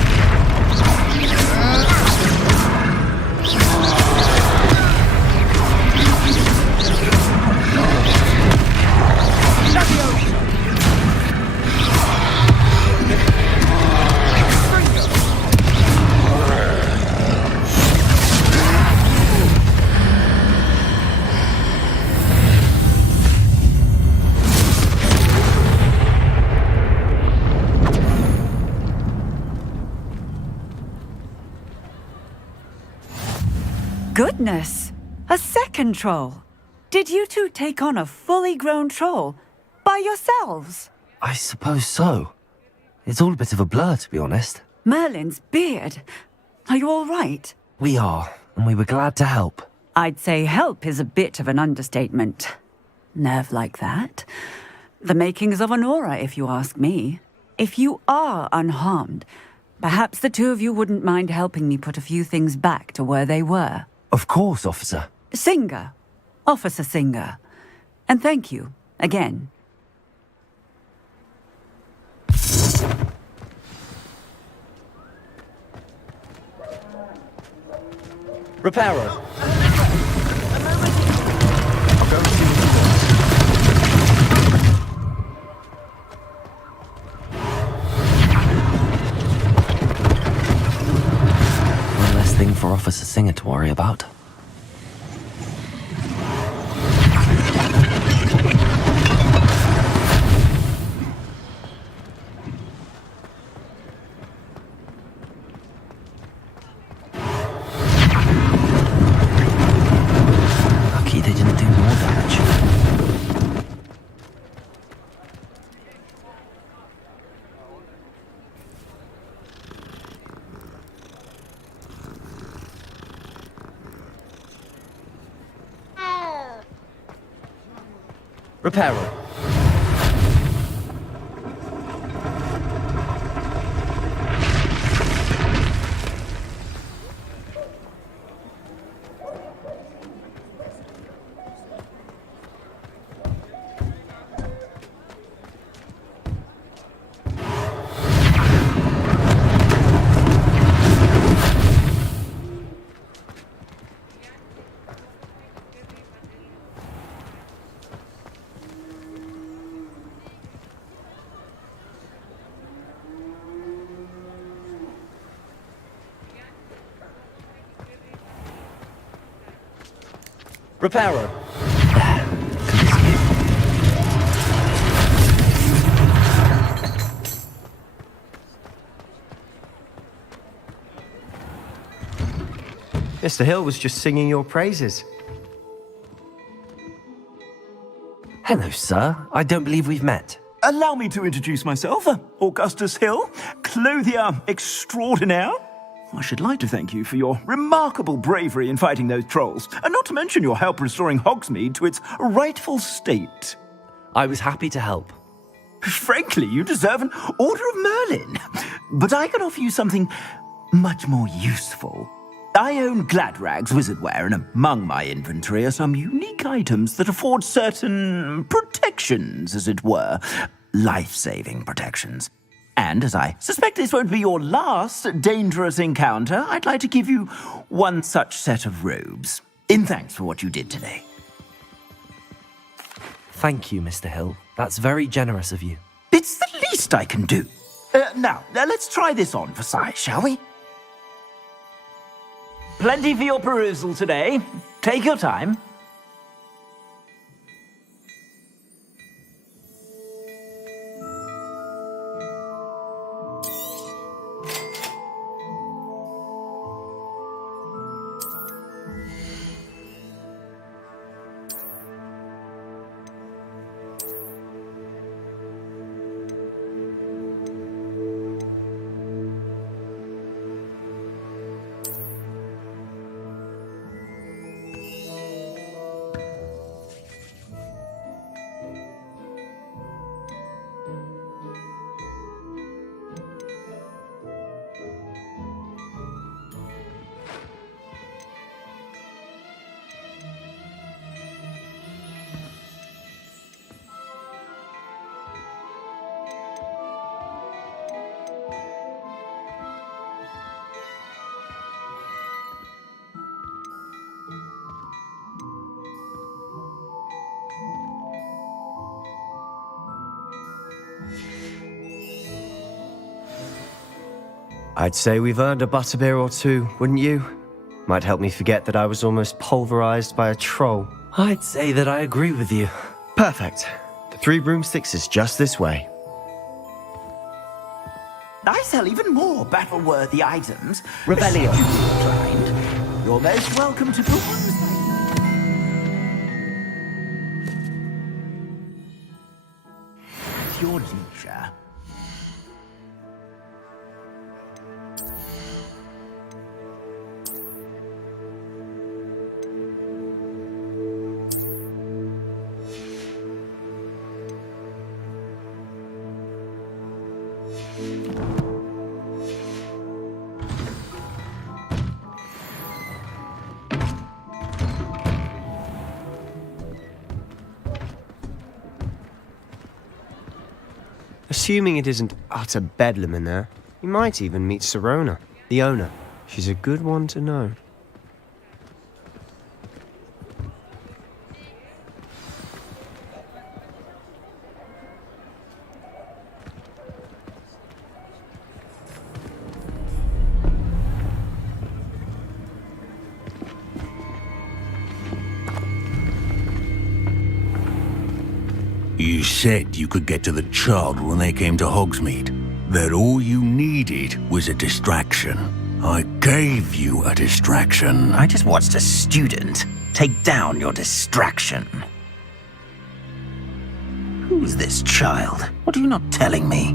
Goodness! A second troll! Did you two take on a fully grown troll? By yourselves? I suppose so. It's all a bit of a blur, to be honest. Merlin's beard. Are you all right? We are, and we were glad to help. I'd say help is a bit of an understatement. Nerve like that. The makings of an aura, if you ask me. If you are unharmed, perhaps the two of you wouldn't mind helping me put a few things back to where they were. Of course, officer. Singer. Officer Singer. And thank you, again. Reparo. One less thing for Officer Singer to worry about. Lucky they didn't do more damage. Reparo. Reparo. Mr. Hill was just singing your praises. Hello, sir. I don't believe we've met. Allow me to introduce myself, Augustus Hill, clothier extraordinaire. I should like to thank you for your remarkable bravery in fighting those trolls, and not to mention your help restoring Hogsmeade to its rightful state. I was happy to help. Frankly, you deserve an Order of Merlin. But I can offer you something much more useful. I own Gladrag's wizardware, and among my inventory are some unique items that afford certain protections, as it were. Life-saving protections. And as I suspect this won't be your last dangerous encounter, I'd like to give you one such set of robes, in thanks for what you did today. Thank you, Mr. Hill. That's very generous of you. It's the least I can do. Now, let's try this on for size, shall we? Plenty for your perusal today. Take your time. I'd say we've earned a butterbeer or two, wouldn't you? Might help me forget that I was almost pulverized by a troll. I'd say that I agree with you. Perfect. The 3 broomsticks is just this way. I sell even more battle-worthy items. Rebellion, if you feel inclined. You're most welcome to peruse. At your leisure. Assuming it isn't utter bedlam in there, you might even meet Sirona, the owner. She's a good one to know. You said you could get to the child when they came to Hogsmeade. That all you needed was a distraction. I gave you a distraction. I just watched a student take down your distraction. Who's this child? What are you not telling me?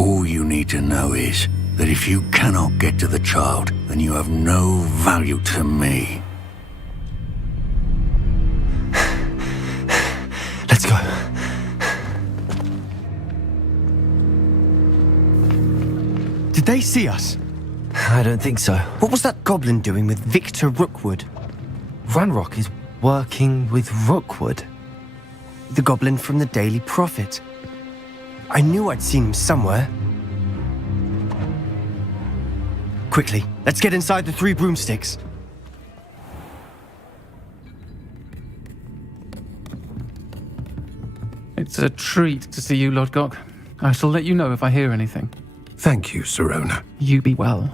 All you need to know is that if you cannot get to the child, then you have no value to me. Let's go. Did they see us? I don't think so. What was that goblin doing with Victor Rookwood? Ranrock is working with Rookwood. The goblin from the Daily Prophet. I knew I'd seen him somewhere. Quickly, let's get inside the 3 broomsticks. It's a treat to see you, Lodgok. I shall let you know if I hear anything. Thank you, Sirona. You be well.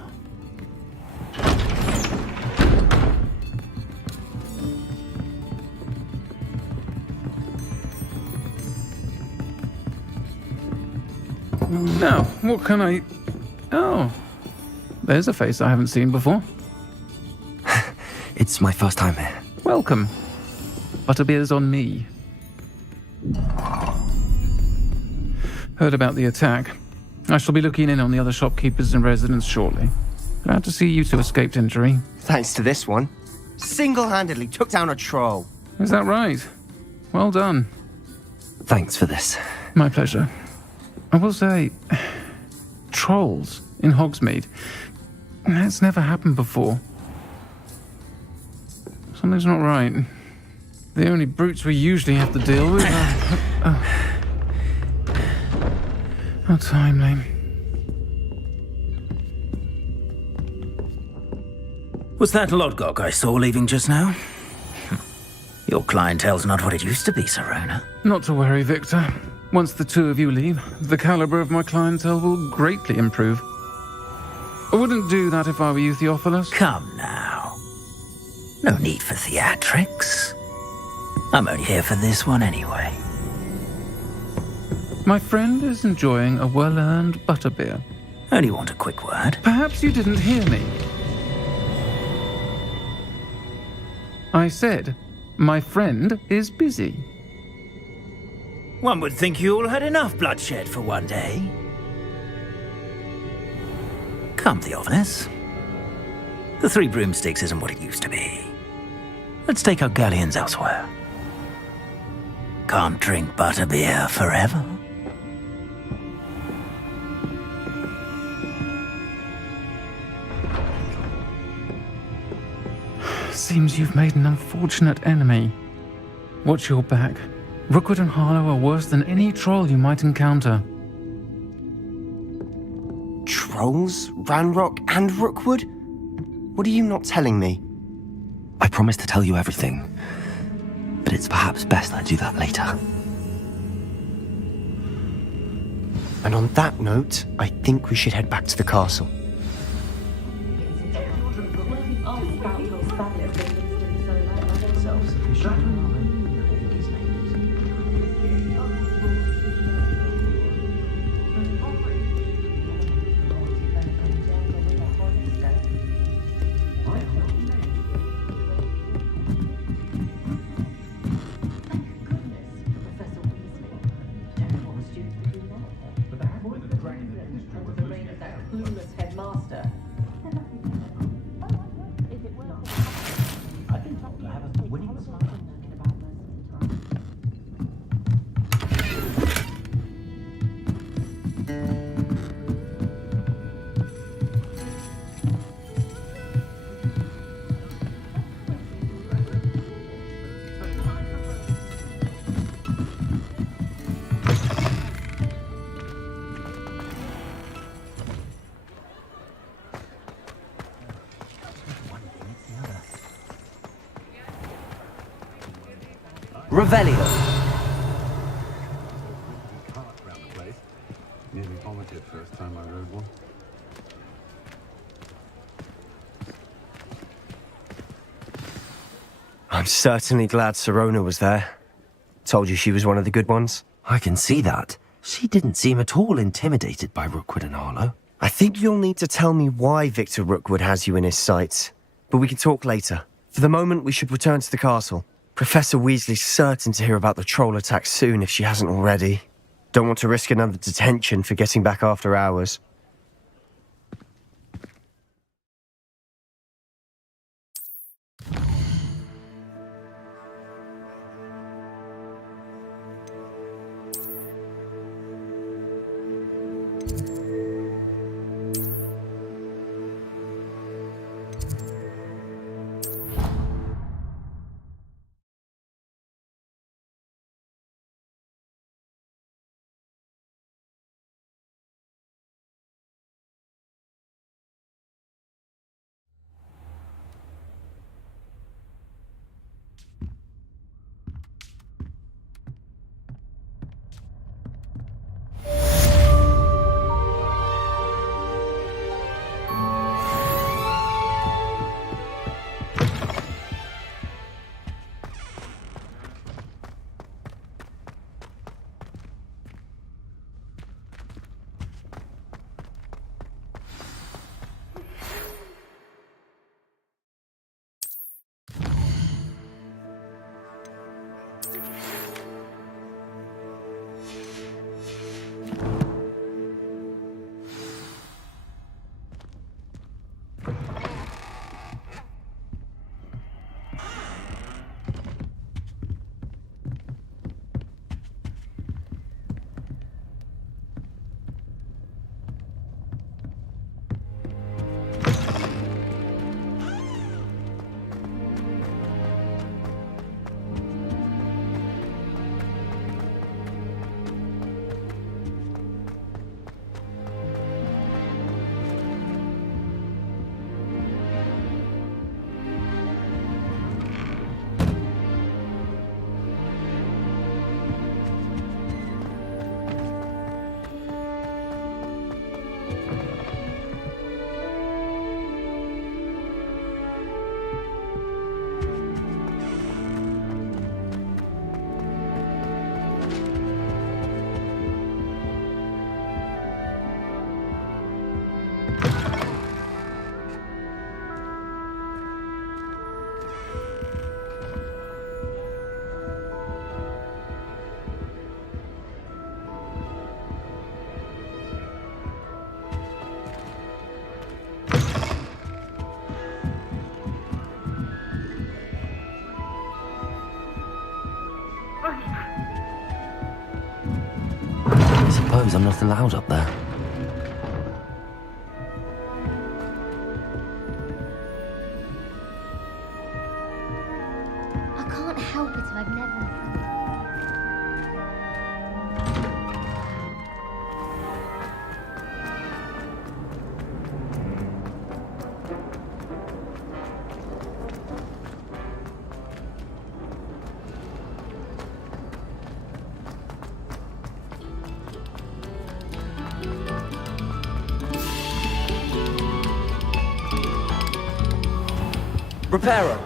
Now, what can I... Oh, there's a face I haven't seen before. It's my first time here. Welcome. Butterbeer's on me. Heard about the attack. I shall be looking in on the other shopkeepers and residents shortly. Glad to see you two escaped injury. Thanks to this one. Single-handedly took down a troll. Is that right? Well done. Thanks for this. My pleasure. I will say, trolls in Hogsmeade. That's never happened before. Something's not right. The only brutes we usually have to deal with are... How timely. Was that Lodgok I saw leaving just now? Your clientele's not what it used to be, Serona. Not to worry, Victor. Once the two of you leave, the caliber of my clientele will greatly improve. I wouldn't do that if I were you, Theophilus. Come now. No need for theatrics. I'm only here for this one anyway. My friend is enjoying a well-earned butterbeer. Only want a quick word. Perhaps you didn't hear me. I said, my friend is busy. One would think you all had enough bloodshed for one day. Come, Theophilus. The Three Broomsticks isn't what it used to be. Let's take our galleons elsewhere. Can't drink butterbeer forever. Seems you've made an unfortunate enemy. Watch your back. Rookwood and Harlow are worse than any troll you might encounter. Trolls? Ranrock and Rookwood? What are you not telling me? I promised to tell you everything, but it's perhaps best I do that later. And on that note, I think we should head back to the castle. Revelio. Nearly vomited first time I rode one. I'm certainly glad Serona was there. Told you she was one of the good ones. I can see that. She didn't seem at all intimidated by Rookwood and Harlow. I think you'll need to tell me why Victor Rookwood has you in his sights. But we can talk later. For the moment, we should return to the castle. Professor Weasley's certain to hear about the troll attack soon if she hasn't already. Don't want to risk another detention for getting back after hours. suppose I'm not allowed up there. I can't help it if I've never... Repairer.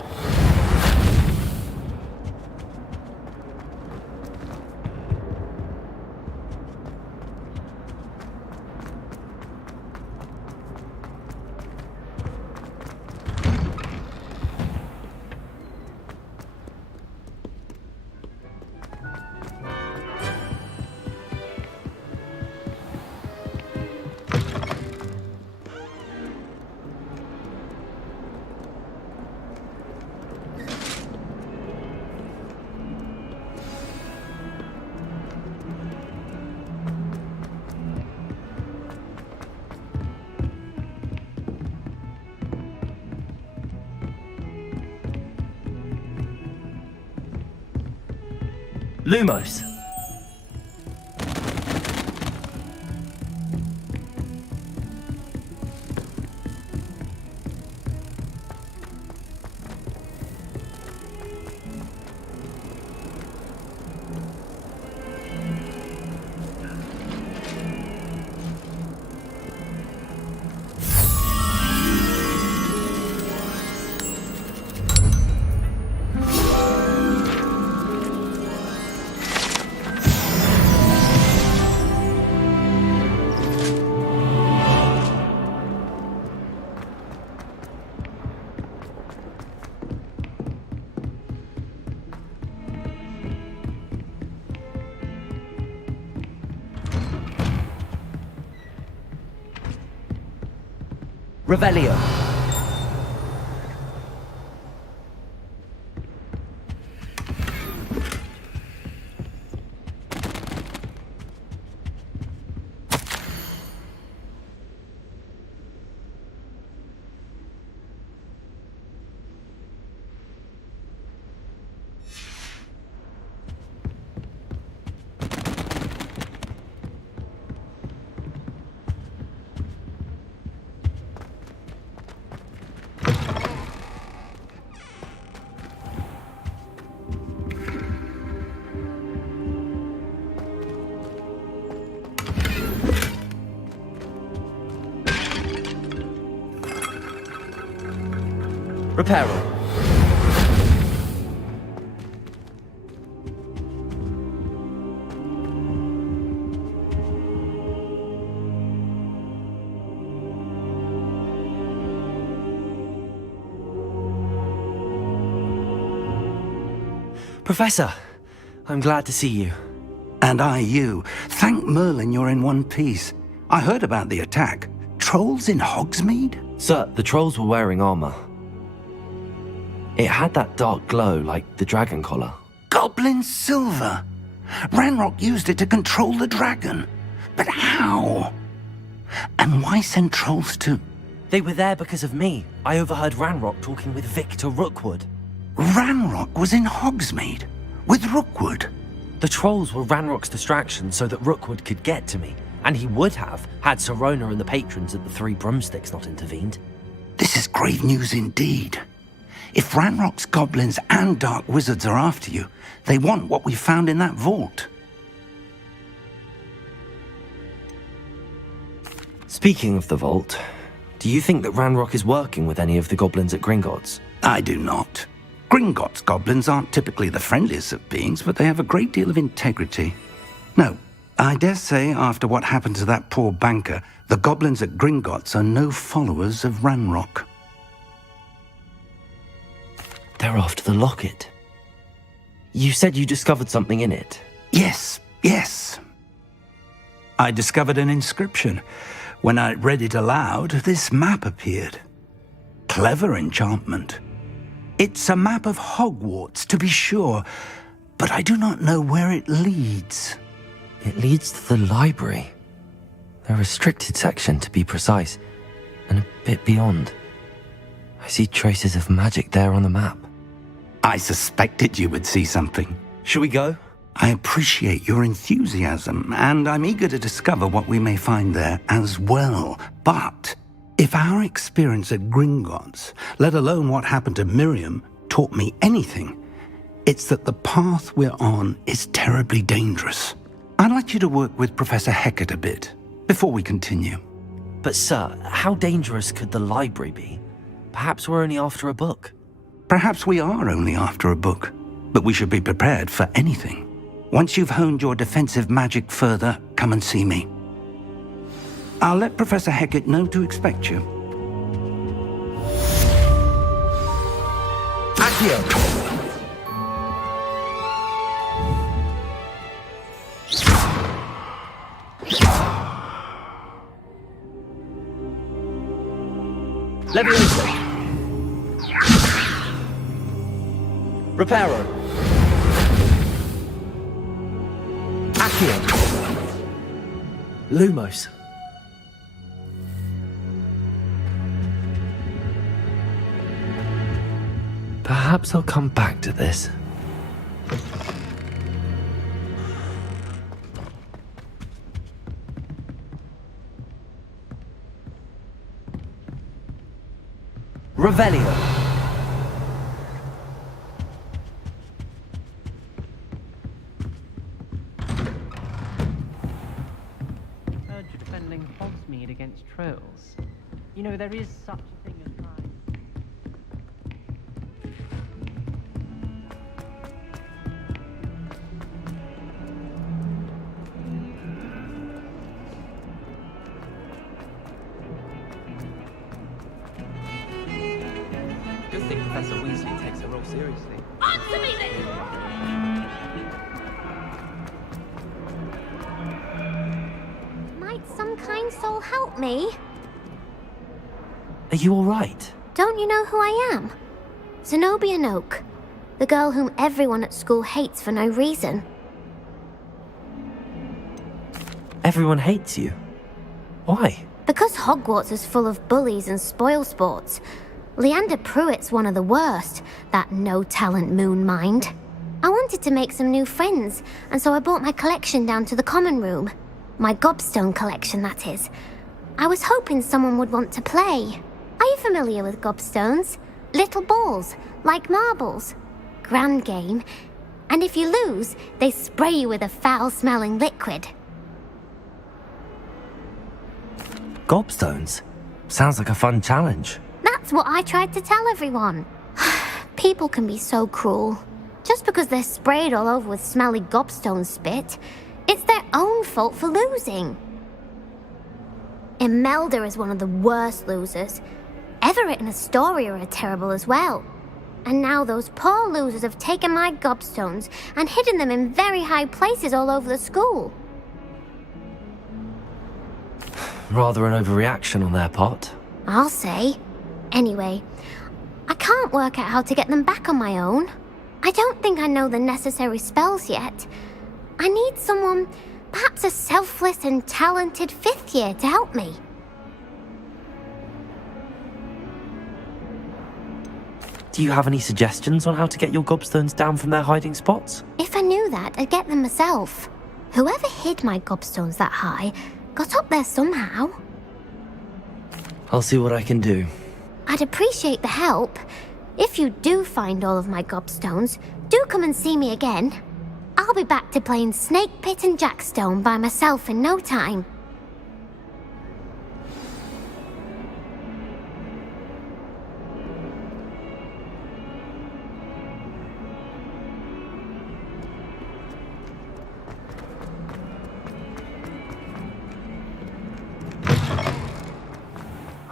Lumos. Revelio. Repairer. Professor, I'm glad to see you. And I you. Thank Merlin you're in one piece. I heard about the attack. Trolls in Hogsmeade? Sir, the trolls were wearing armor. It had that dark glow like the dragon collar. Goblin silver! Ranrock used it to control the dragon. But how? And why send trolls to... They were there because of me. I overheard Ranrock talking with Victor Rookwood. Ranrock was in Hogsmeade? With Rookwood? The trolls were Ranrock's distraction so that Rookwood could get to me. And he would have, had Sirona and the patrons at the Three Broomsticks not intervened. This is grave news indeed. If Ranrock's goblins and dark wizards are after you, they want what we found in that vault. Speaking of the vault, do you think that Ranrock is working with any of the goblins at Gringotts? I do not. Gringotts goblins aren't typically the friendliest of beings, but they have a great deal of integrity. No, I dare say after what happened to that poor banker, the goblins at Gringotts are no followers of Ranrock. They're after the locket. You said you discovered something in it. Yes. I discovered an inscription. When I read it aloud, this map appeared. Clever enchantment. It's a map of Hogwarts, to be sure, but I do not know where it leads. It leads to the library. The restricted section, to be precise, and a bit beyond. I see traces of magic there on the map. I suspected you would see something. Shall we go? I appreciate your enthusiasm, and I'm eager to discover what we may find there as well. But if our experience at Gringotts, let alone what happened to Miriam, taught me anything, it's that the path we're on is terribly dangerous. I'd like you to work with Professor Hecat a bit before we continue. But sir, how dangerous could the library be? Perhaps we're only after a book. Perhaps we are only after a book, but we should be prepared for anything. Once you've honed your defensive magic further, come and see me. I'll let Professor Hecat know to expect you. Accio! Levioso! Reparo! Accio! Lumos! Perhaps I'll come back to this. Revelio. Urge defending Hogsmeade against trolls. You know, there is such a thing as crime. Good thing Professor Weasley takes her role seriously. Answer me this! Might some kind soul help me? Are you all right? Don't you know who I am? Zenobia Noak, the girl whom everyone at school hates for no reason. Everyone hates you. Why? Because Hogwarts is full of bullies and spoilsports. Leander Pruitt's one of the worst, that no-talent moon mind. I wanted to make some new friends, and so I brought my collection down to the common room. My gobstone collection, that is. I was hoping someone would want to play. Are you familiar with gobstones? Little balls, like marbles. Grand game. And if you lose, they spray you with a foul-smelling liquid. Gobstones? Sounds like a fun challenge. That's what I tried to tell everyone. People can be so cruel. Just because they're sprayed all over with smelly gobstone spit, it's their own fault for losing. Imelda is one of the worst losers. Everett and Astoria are terrible as well. And now those poor losers have taken my gobstones and hidden them in very high places all over the school. Rather an overreaction on their part. I'll say. Anyway, I can't work out how to get them back on my own. I don't think I know the necessary spells yet. I need someone, perhaps a selfless and talented fifth year to help me. Do you have any suggestions on how to get your gobstones down from their hiding spots? If I knew that, I'd get them myself. Whoever hid my gobstones that high got up there somehow. I'll see what I can do. I'd appreciate the help. If you do find all of my gobstones, do come and see me again. I'll be back to playing Snake Pit and Jackstone by myself in no time.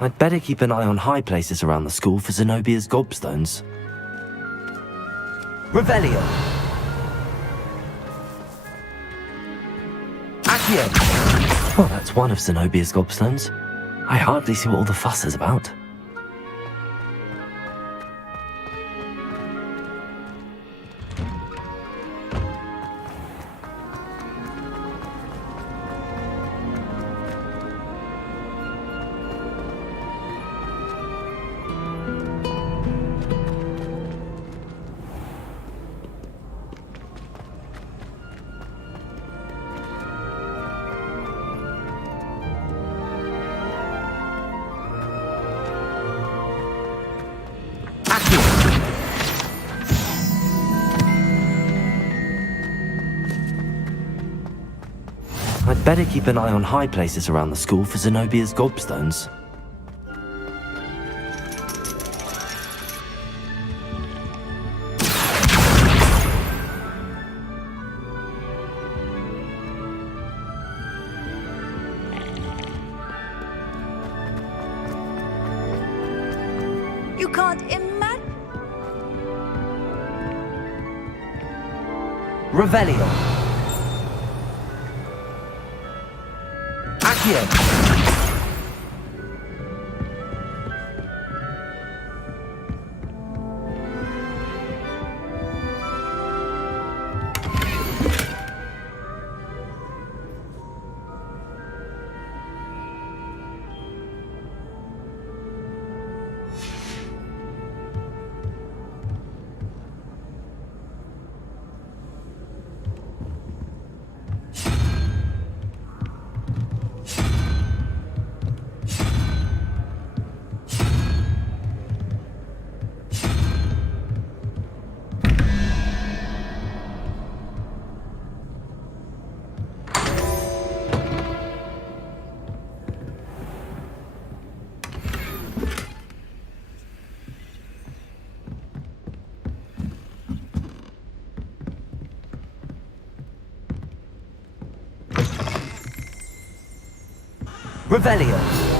I'd better keep an eye on high places around the school for Zenobia's gobstones. Revelio! Accio! Well, that's one of Zenobia's gobstones. I hardly see what all the fuss is about. I'd better keep an eye on high places around the school for Zenobia's gobstones. You can't imagine. Revelio. Accio. Revelio.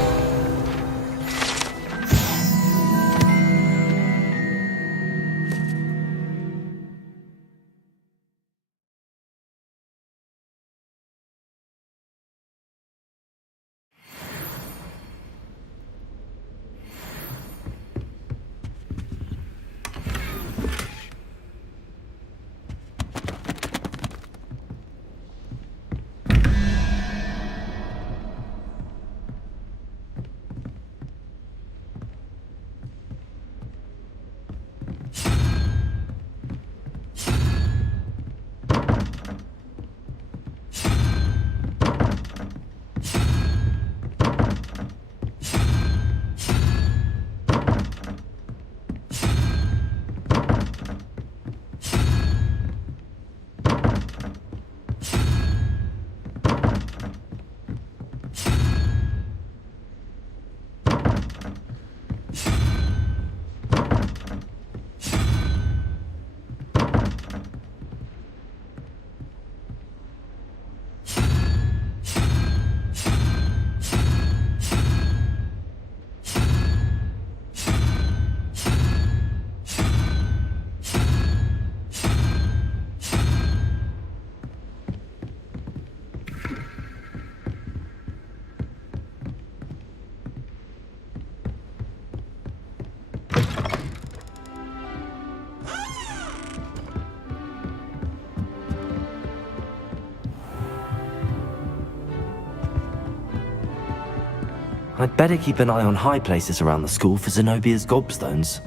I'd better keep an eye on high places around the school for Zenobia's gobstones.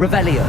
Revelio.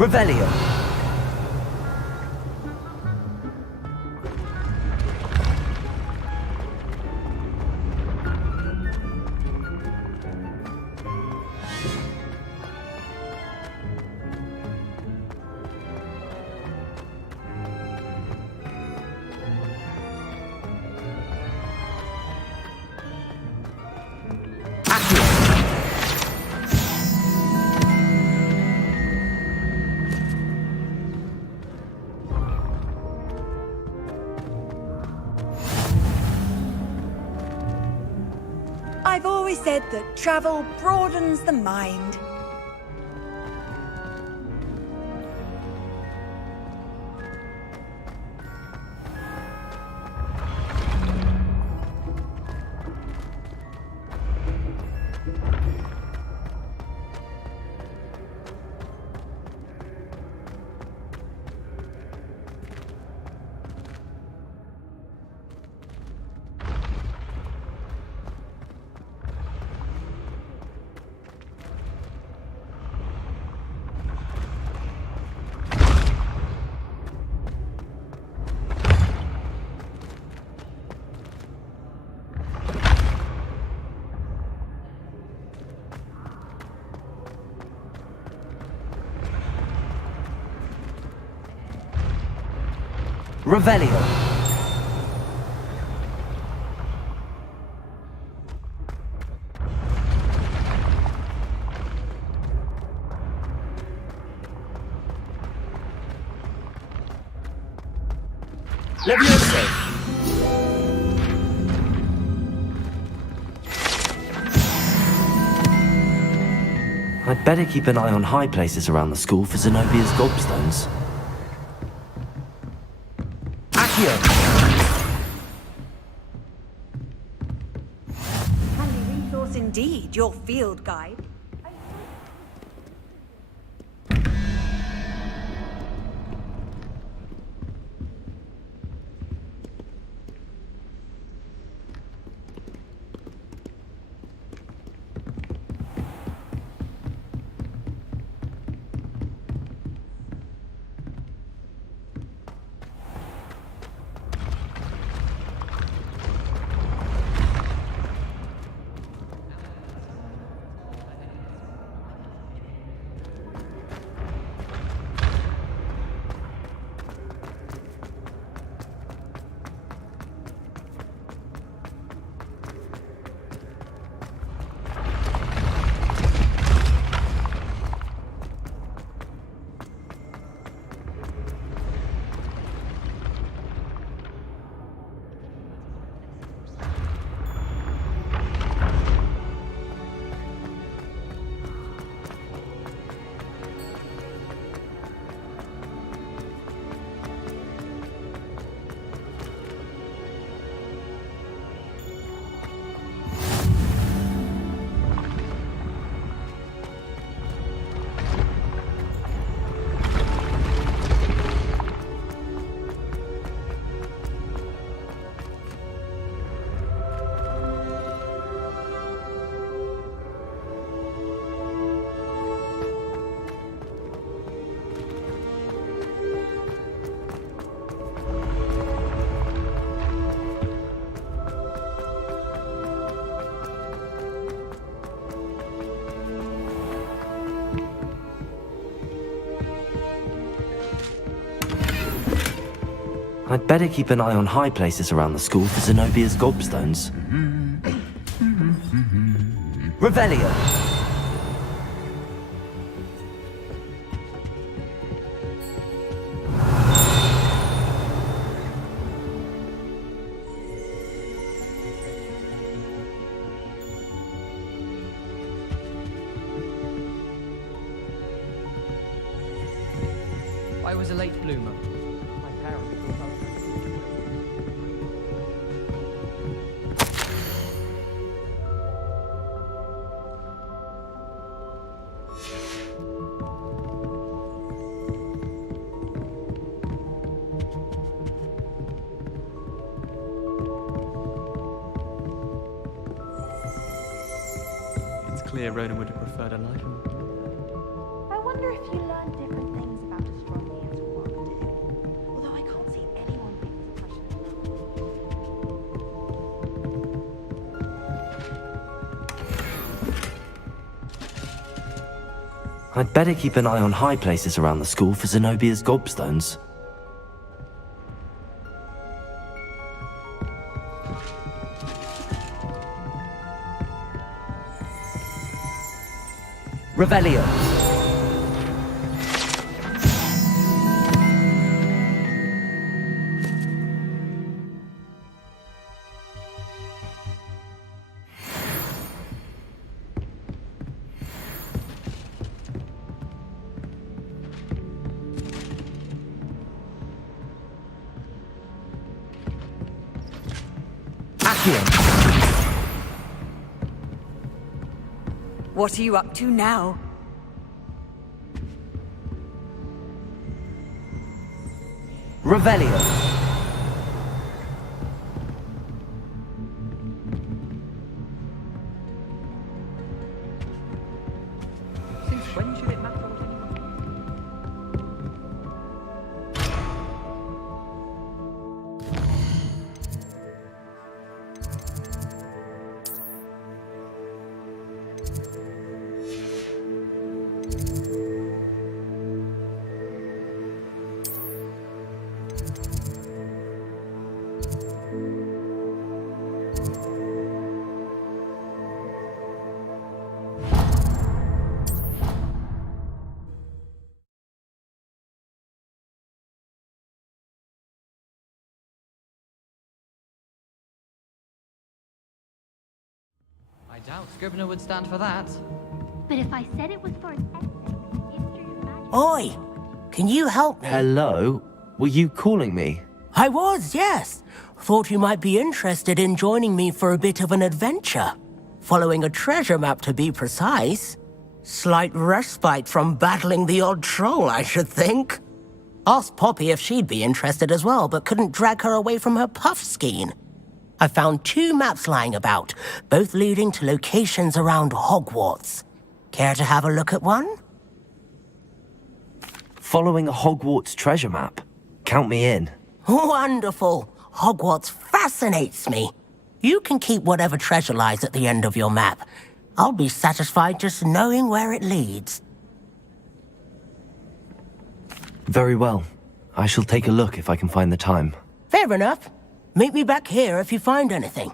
Revelio. said that travel broadens the mind. Revelio. Leviosa. I'd better keep an eye on high places around the school for Zenobia's gobstones. Handy resource indeed, your field guide. I'd better keep an eye on high places around the school for Zenobia's gobstones. Revelio. I was a late bloomer. My parents brought up. It's clear Ronan would have preferred a life. I wonder if you learned different things about astronomy as Rock did. Although I can't see anyone being as passionate. I'd better keep an eye on high places around the school for Zenobia's gobstones. Revelio. What are you up to now? Revelio. Since when should it matter what anyone... I doubt Scrivener would stand for that. But if I said it was for an essay, history of magic... Oi! Can you help me? Hello? Were you calling me? I was, yes. Thought you might be interested in joining me for a bit of an adventure. Following a treasure map, to be precise. Slight respite from battling the odd troll, I should think. Asked Poppy if she'd be interested as well, but couldn't drag her away from her puff skein. I found 2 maps lying about, both leading to locations around Hogwarts. Care to have a look at one? Following a Hogwarts treasure map. Count me in. Wonderful. Hogwarts fascinates me. You can keep whatever treasure lies at the end of your map. I'll be satisfied just knowing where it leads. Very well. I shall take a look if I can find the time. Fair enough. Meet me back here if you find anything.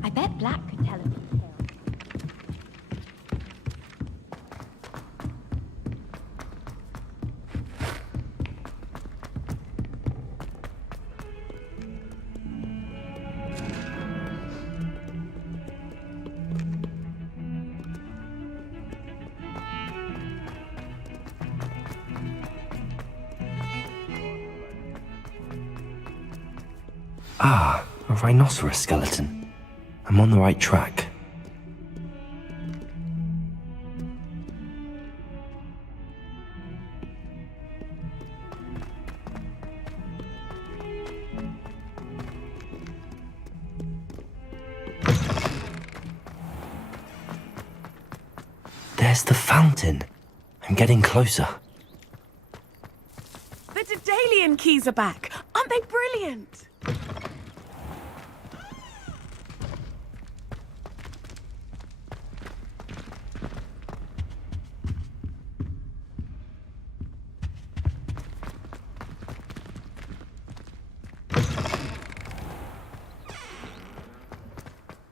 I bet Black could tell a few tales. Ah, a rhinoceros skeleton. I'm on the right track. There's the fountain. I'm getting closer. The Daedalian keys are back. Aren't they brilliant?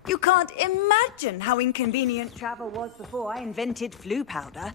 You can't imagine how inconvenient travel was before I invented flu powder.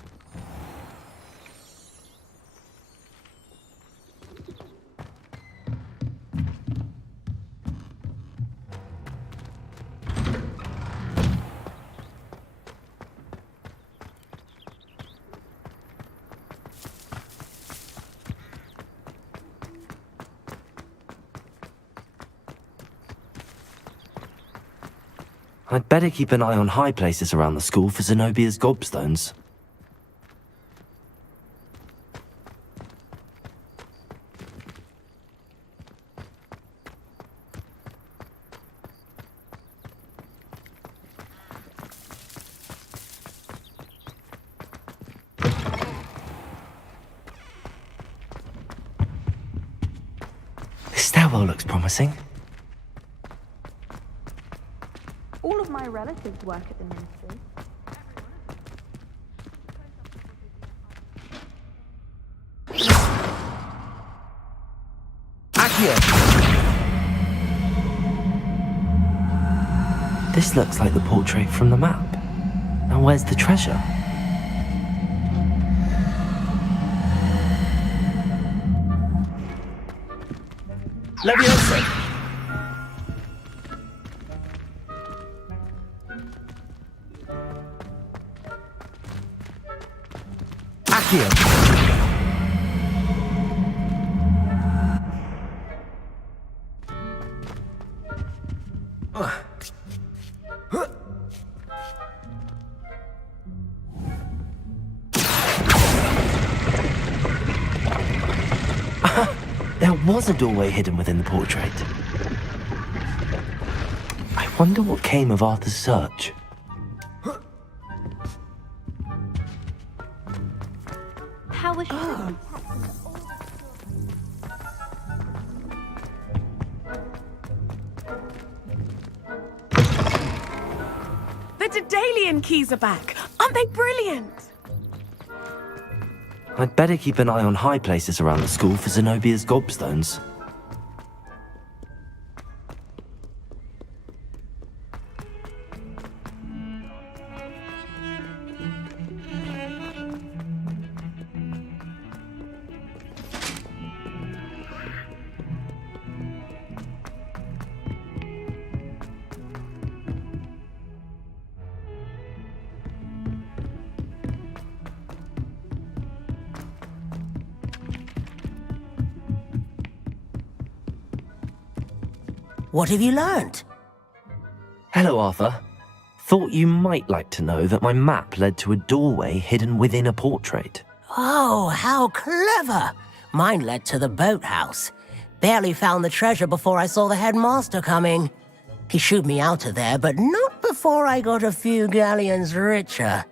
I'd better keep an eye on high places around the school for Zenobia's gobstones. This stairwell looks promising. All of my relatives work at the ministry. This looks like the portrait from the map. Now where's the treasure? Leviosa! There was a doorway hidden within the portrait. I wonder what came of Arthur's search. How was she? The Daedalian keys are back. Aren't they brilliant? I'd better keep an eye on high places around the school for Zenobia's gobstones. What have you learnt? Hello, Arthur. Thought you might like to know that my map led to a doorway hidden within a portrait. Oh, how clever! Mine led to the boathouse. Barely found the treasure before I saw the headmaster coming. He shooed me out of there, but not before I got a few galleons richer.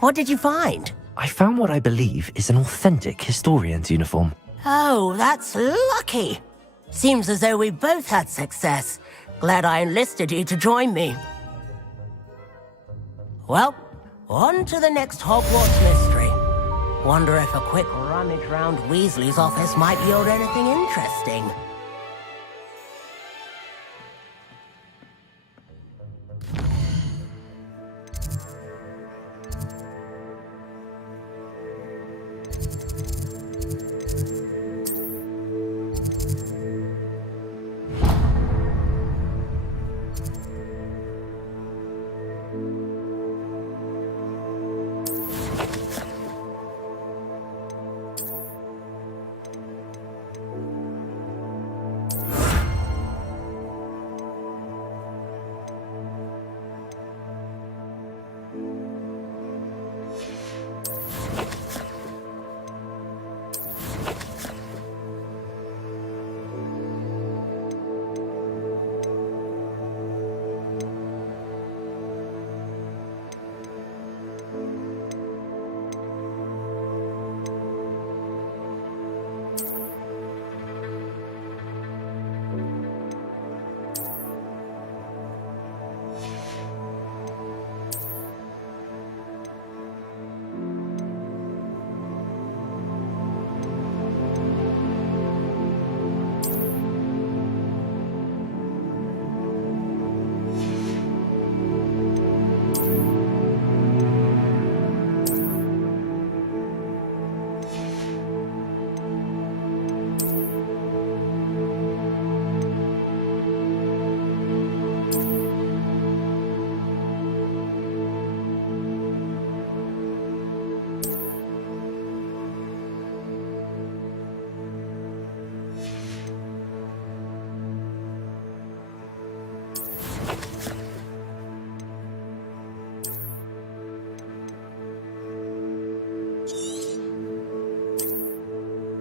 What did you find? I found what I believe is an authentic historian's uniform. Oh, that's lucky. Seems as though we both had success. Glad I enlisted you to join me. Well, on to the next Hogwarts mystery. Wonder if a quick rummage round Weasley's office might yield anything interesting.